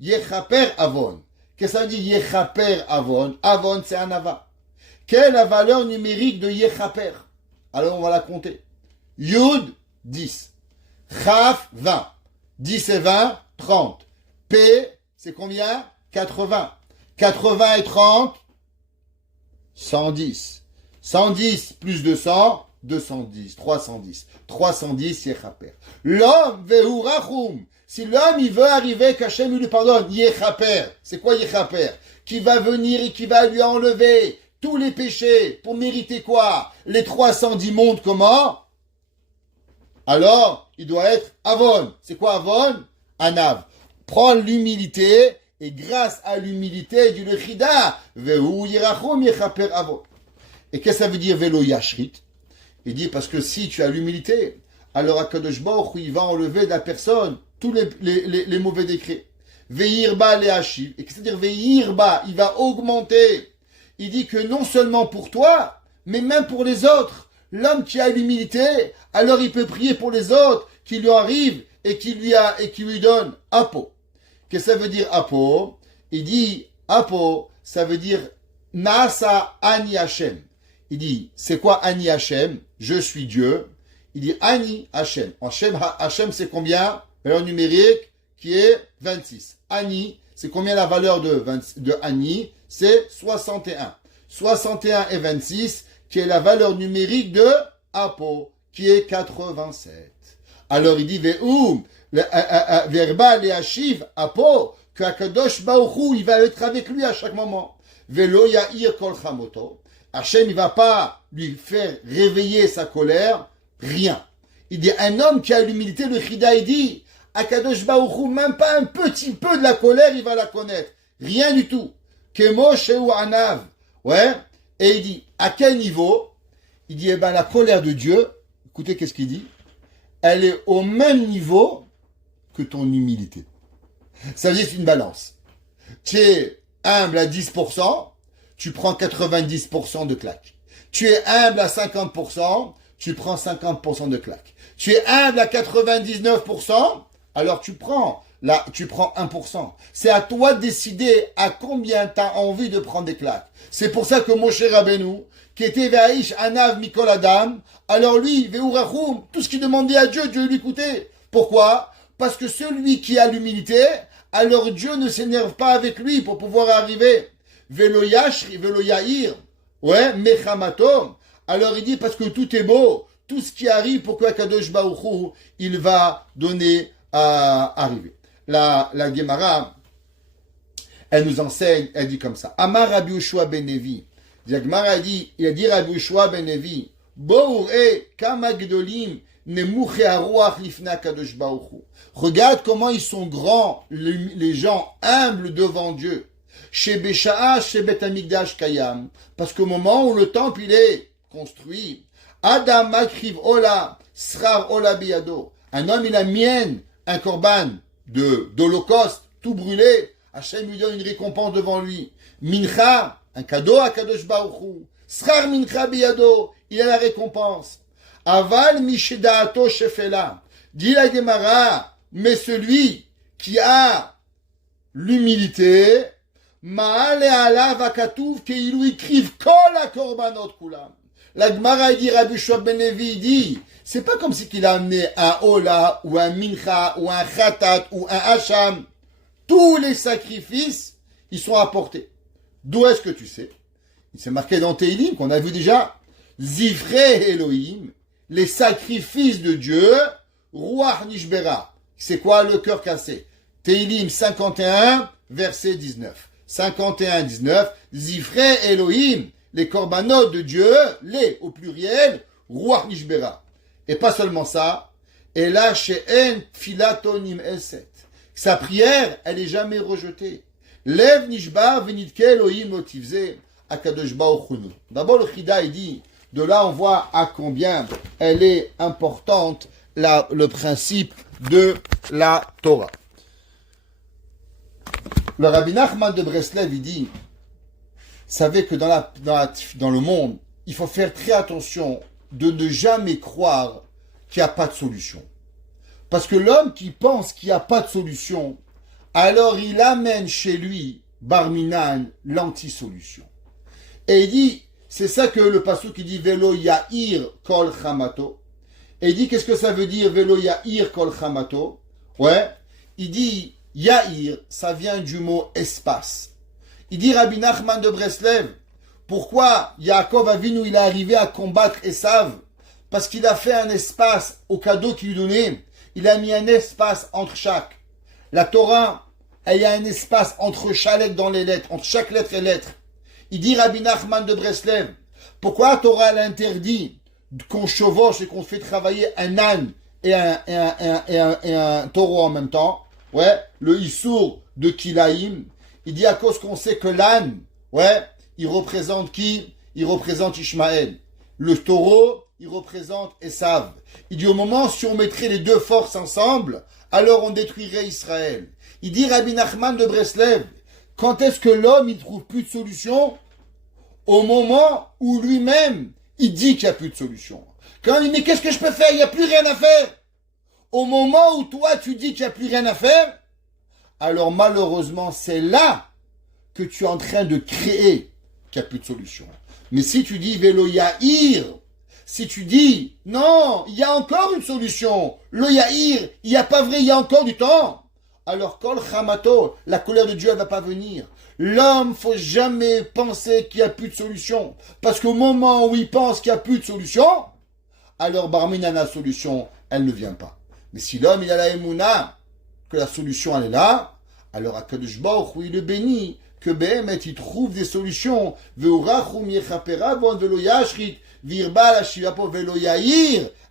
Yechaper Avon. Qu'est-ce que ça veut dire Yechaper Avon? Avon, c'est un ava. Quelle est la valeur numérique de Yechaper? Alors, on va la compter. Yud, 10. Chaf, 20. 10 et 20, 30. P, c'est combien? 80. 80 et 30, 110. 110 plus 200, 210. 310. 310, yechaper. L'homme, vehu rachum. Si l'homme, il veut arriver, qu'Hachem lui pardonne, yechaper. C'est quoi yechaper? Qui va venir et qui va lui enlever tous les péchés pour mériter quoi? Les 310 mondes, comment? Alors, il doit être avon. C'est quoi avon? Anav. Prendre l'humilité, et grâce à l'humilité du lechida, vehu yirachum yechaper avon. Et qu'est-ce que ça veut dire velo yashrit? Il dit parce que si tu as l'humilité, alors Akadosh Baruch Hu, il va enlever de la personne tous les mauvais décrets. Veirba le hashiv. Et qu'est-ce que ça veut dire veirba? Il va augmenter. Il dit que non seulement pour toi, mais même pour les autres. L'homme qui a l'humilité, alors il peut prier pour les autres qui lui arrivent et qui lui donnent apo. Qu'est-ce que ça veut dire apo? Il dit apo, ça veut dire nasa ani Hashem. Il dit, c'est quoi Ani Hashem? Je suis Dieu. Il dit Ani Hashem. Hashem, c'est combien? Valeur numérique qui est 26. Ani, c'est combien la valeur de Ani? C'est 61. 61 et 26, qui est la valeur numérique de Apo, qui est 87. Alors il dit, Ve'um, verba le hashiv, Apo, que Akadosh Baruch Hu, il va être avec lui à chaque moment. Velo ya'ir kol chamoto. Hachem, il ne va pas lui faire réveiller sa colère, rien. Il dit, un homme qui a l'humilité, le Chida, il dit, Akadosh Baruch Hu, même pas un petit peu de la colère, il va la connaître. Rien du tout. Kemo sheu anav. Ouais. Et il dit, à quel niveau? Il dit, eh ben, la colère de Dieu, écoutez, qu'est-ce qu'il dit? Elle est au même niveau que ton humilité. Ça veut dire que c'est une balance. Tu es humble à 10%, tu prends 90% de claques. Tu es humble à 50%, tu prends 50% de claques. Tu es humble à 99%, alors tu prends 1%. C'est à toi de décider à combien tu as envie de prendre des claques. C'est pour ça que Moshe Rabbeinu, qui était Ve'aish Anav Mikol Adam, alors lui, Ve'u Rachum, tout ce qu'il demandait à Dieu, Dieu lui écoutait. Pourquoi? Parce que celui qui a l'humilité, alors Dieu ne s'énerve pas avec lui pour pouvoir arriver. Velo yashri, velo yair, ouais, mechamatom. Alors il dit parce que tout est beau, tout ce qui arrive pour que Akadosh Baruch Hu, il va donner à arriver. La Gemara, elle nous enseigne, elle dit comme ça. Amar Rabbi Yoshua ben Levi. La Gemara il a dit Rabbi Yoshua ben Levi, Bour e kama gdolim nemuche haruach lifna Akadosh Baruch Hu. Regarde comment ils sont grands, les gens humbles devant Dieu. Chez Bécha'a, chez Bet Amikdash Kayam. Parce qu'au moment où le temple il est construit, Adam Makriv Ola, Srar Ola Biado. Un homme il a mien, un korban d'holocauste, tout brûlé. Hachem lui donne une récompense devant lui. Mincha, un cadeau à Kadosh Baruch Hu. Srar Mincha Biado, il a la récompense. Aval Mishedaato Shefela. Dit la Gemara, mais celui qui a l'humilité, Ma'ale alav akatuv keilu ikriv kol hakorbanot kulam. La Gemara dit, Rabbi Yoshua ben Levi dit, c'est pas comme si qu'il a amené un Ola, ou un Mincha, ou un Khatat, ou un Hacham. Tous les sacrifices, ils sont apportés. D'où est-ce que tu sais? Il s'est marqué dans Teilim, qu'on a vu déjà. Zivrei Elohim, les sacrifices de Dieu, Ruach Nishbera. C'est quoi le cœur cassé? Teilim 51, verset 19. 51, 19. Zivrei Elohim, les korbanot de Dieu, les au pluriel, Ruach Nishbera. Et pas seulement ça, et là, chez En Filatonim Eset. Sa prière, elle est jamais rejetée. Lev Nishbar Venitke Elohim Motivze Akadosh Baruch Hu. D'abord, le Chida, il dit, de là, on voit à combien elle est importante, le principe de la Torah. Le Rabbi Nachman de Breslev, il dit, savez que dans le monde, il faut faire très attention de ne jamais croire qu'il n'y a pas de solution. Parce que l'homme qui pense qu'il n'y a pas de solution, alors il amène chez lui, Barminan, l'anti-solution. Et il dit, c'est ça que le pasuk qui dit Velo Ya'ir Kol Chamato. Et il dit, qu'est-ce que ça veut dire Velo Ya'ir Kol Chamato? Ouais, il dit, Ya'ir, ça vient du mot espace. Il dit Rabbi Nachman de Breslev, Pourquoi Yaakov Avinu, il est arrivé à combattre Esav? Parce qu'il a fait un espace au cadeau qu'il lui donnait. Il a mis un espace entre chaque. La Torah, il y a un espace entre chaque lettre dans les lettres, entre chaque lettre et lettre. Il dit Rabbi Nachman de Breslev, pourquoi la Torah l'interdit qu'on chevauche et qu'on fait travailler un âne et un taureau en même temps? Ouais, le Issour de Kilaïm. Il dit à cause qu'on sait que l'âne, ouais, il représente qui? Il représente Ishmaël. Le taureau, il représente Esav. Il dit au moment, si on mettrait les deux forces ensemble, alors on détruirait Israël. Il dit Rabbi Nachman de Breslev, quand est-ce que l'homme, il trouve plus de solution? Au moment où lui-même, il dit qu'il n'y a plus de solution. Quand il dit, mais qu'est-ce que je peux faire? Il n'y a plus rien à faire. Au moment où toi, tu dis qu'il n'y a plus rien à faire, alors malheureusement, c'est là que tu es en train de créer qu'il n'y a plus de solution. Mais si tu dis Vélo Yahir, si tu dis non, il y a encore une solution, le Yahir, il n'y a pas vrai, il y a encore du temps, alors Kol Chamato, la colère de Dieu, elle ne va pas venir. L'homme, faut jamais penser qu'il n'y a plus de solution. Parce qu'au moment où il pense qu'il n'y a plus de solution, alors Barminan, la solution, elle ne vient pas. Mais si l'homme, il a la émouna, que la solution, elle est là, alors Akadosh Baruch Hu, il le bénit, que Behemet, il trouve des solutions.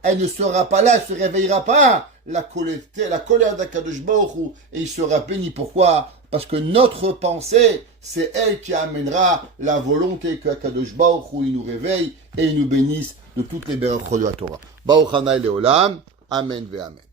Elle ne sera pas là, elle ne se réveillera pas. La colère d'Akadosh Baruch Hu, et il sera béni. Pourquoi? Parce que notre pensée, c'est elle qui amènera la volonté que Akadosh Baruch Hu, il nous réveille et il nous bénisse de toutes les berachot de la Torah. Baruch Hanai Leolam. Amen ve Amen.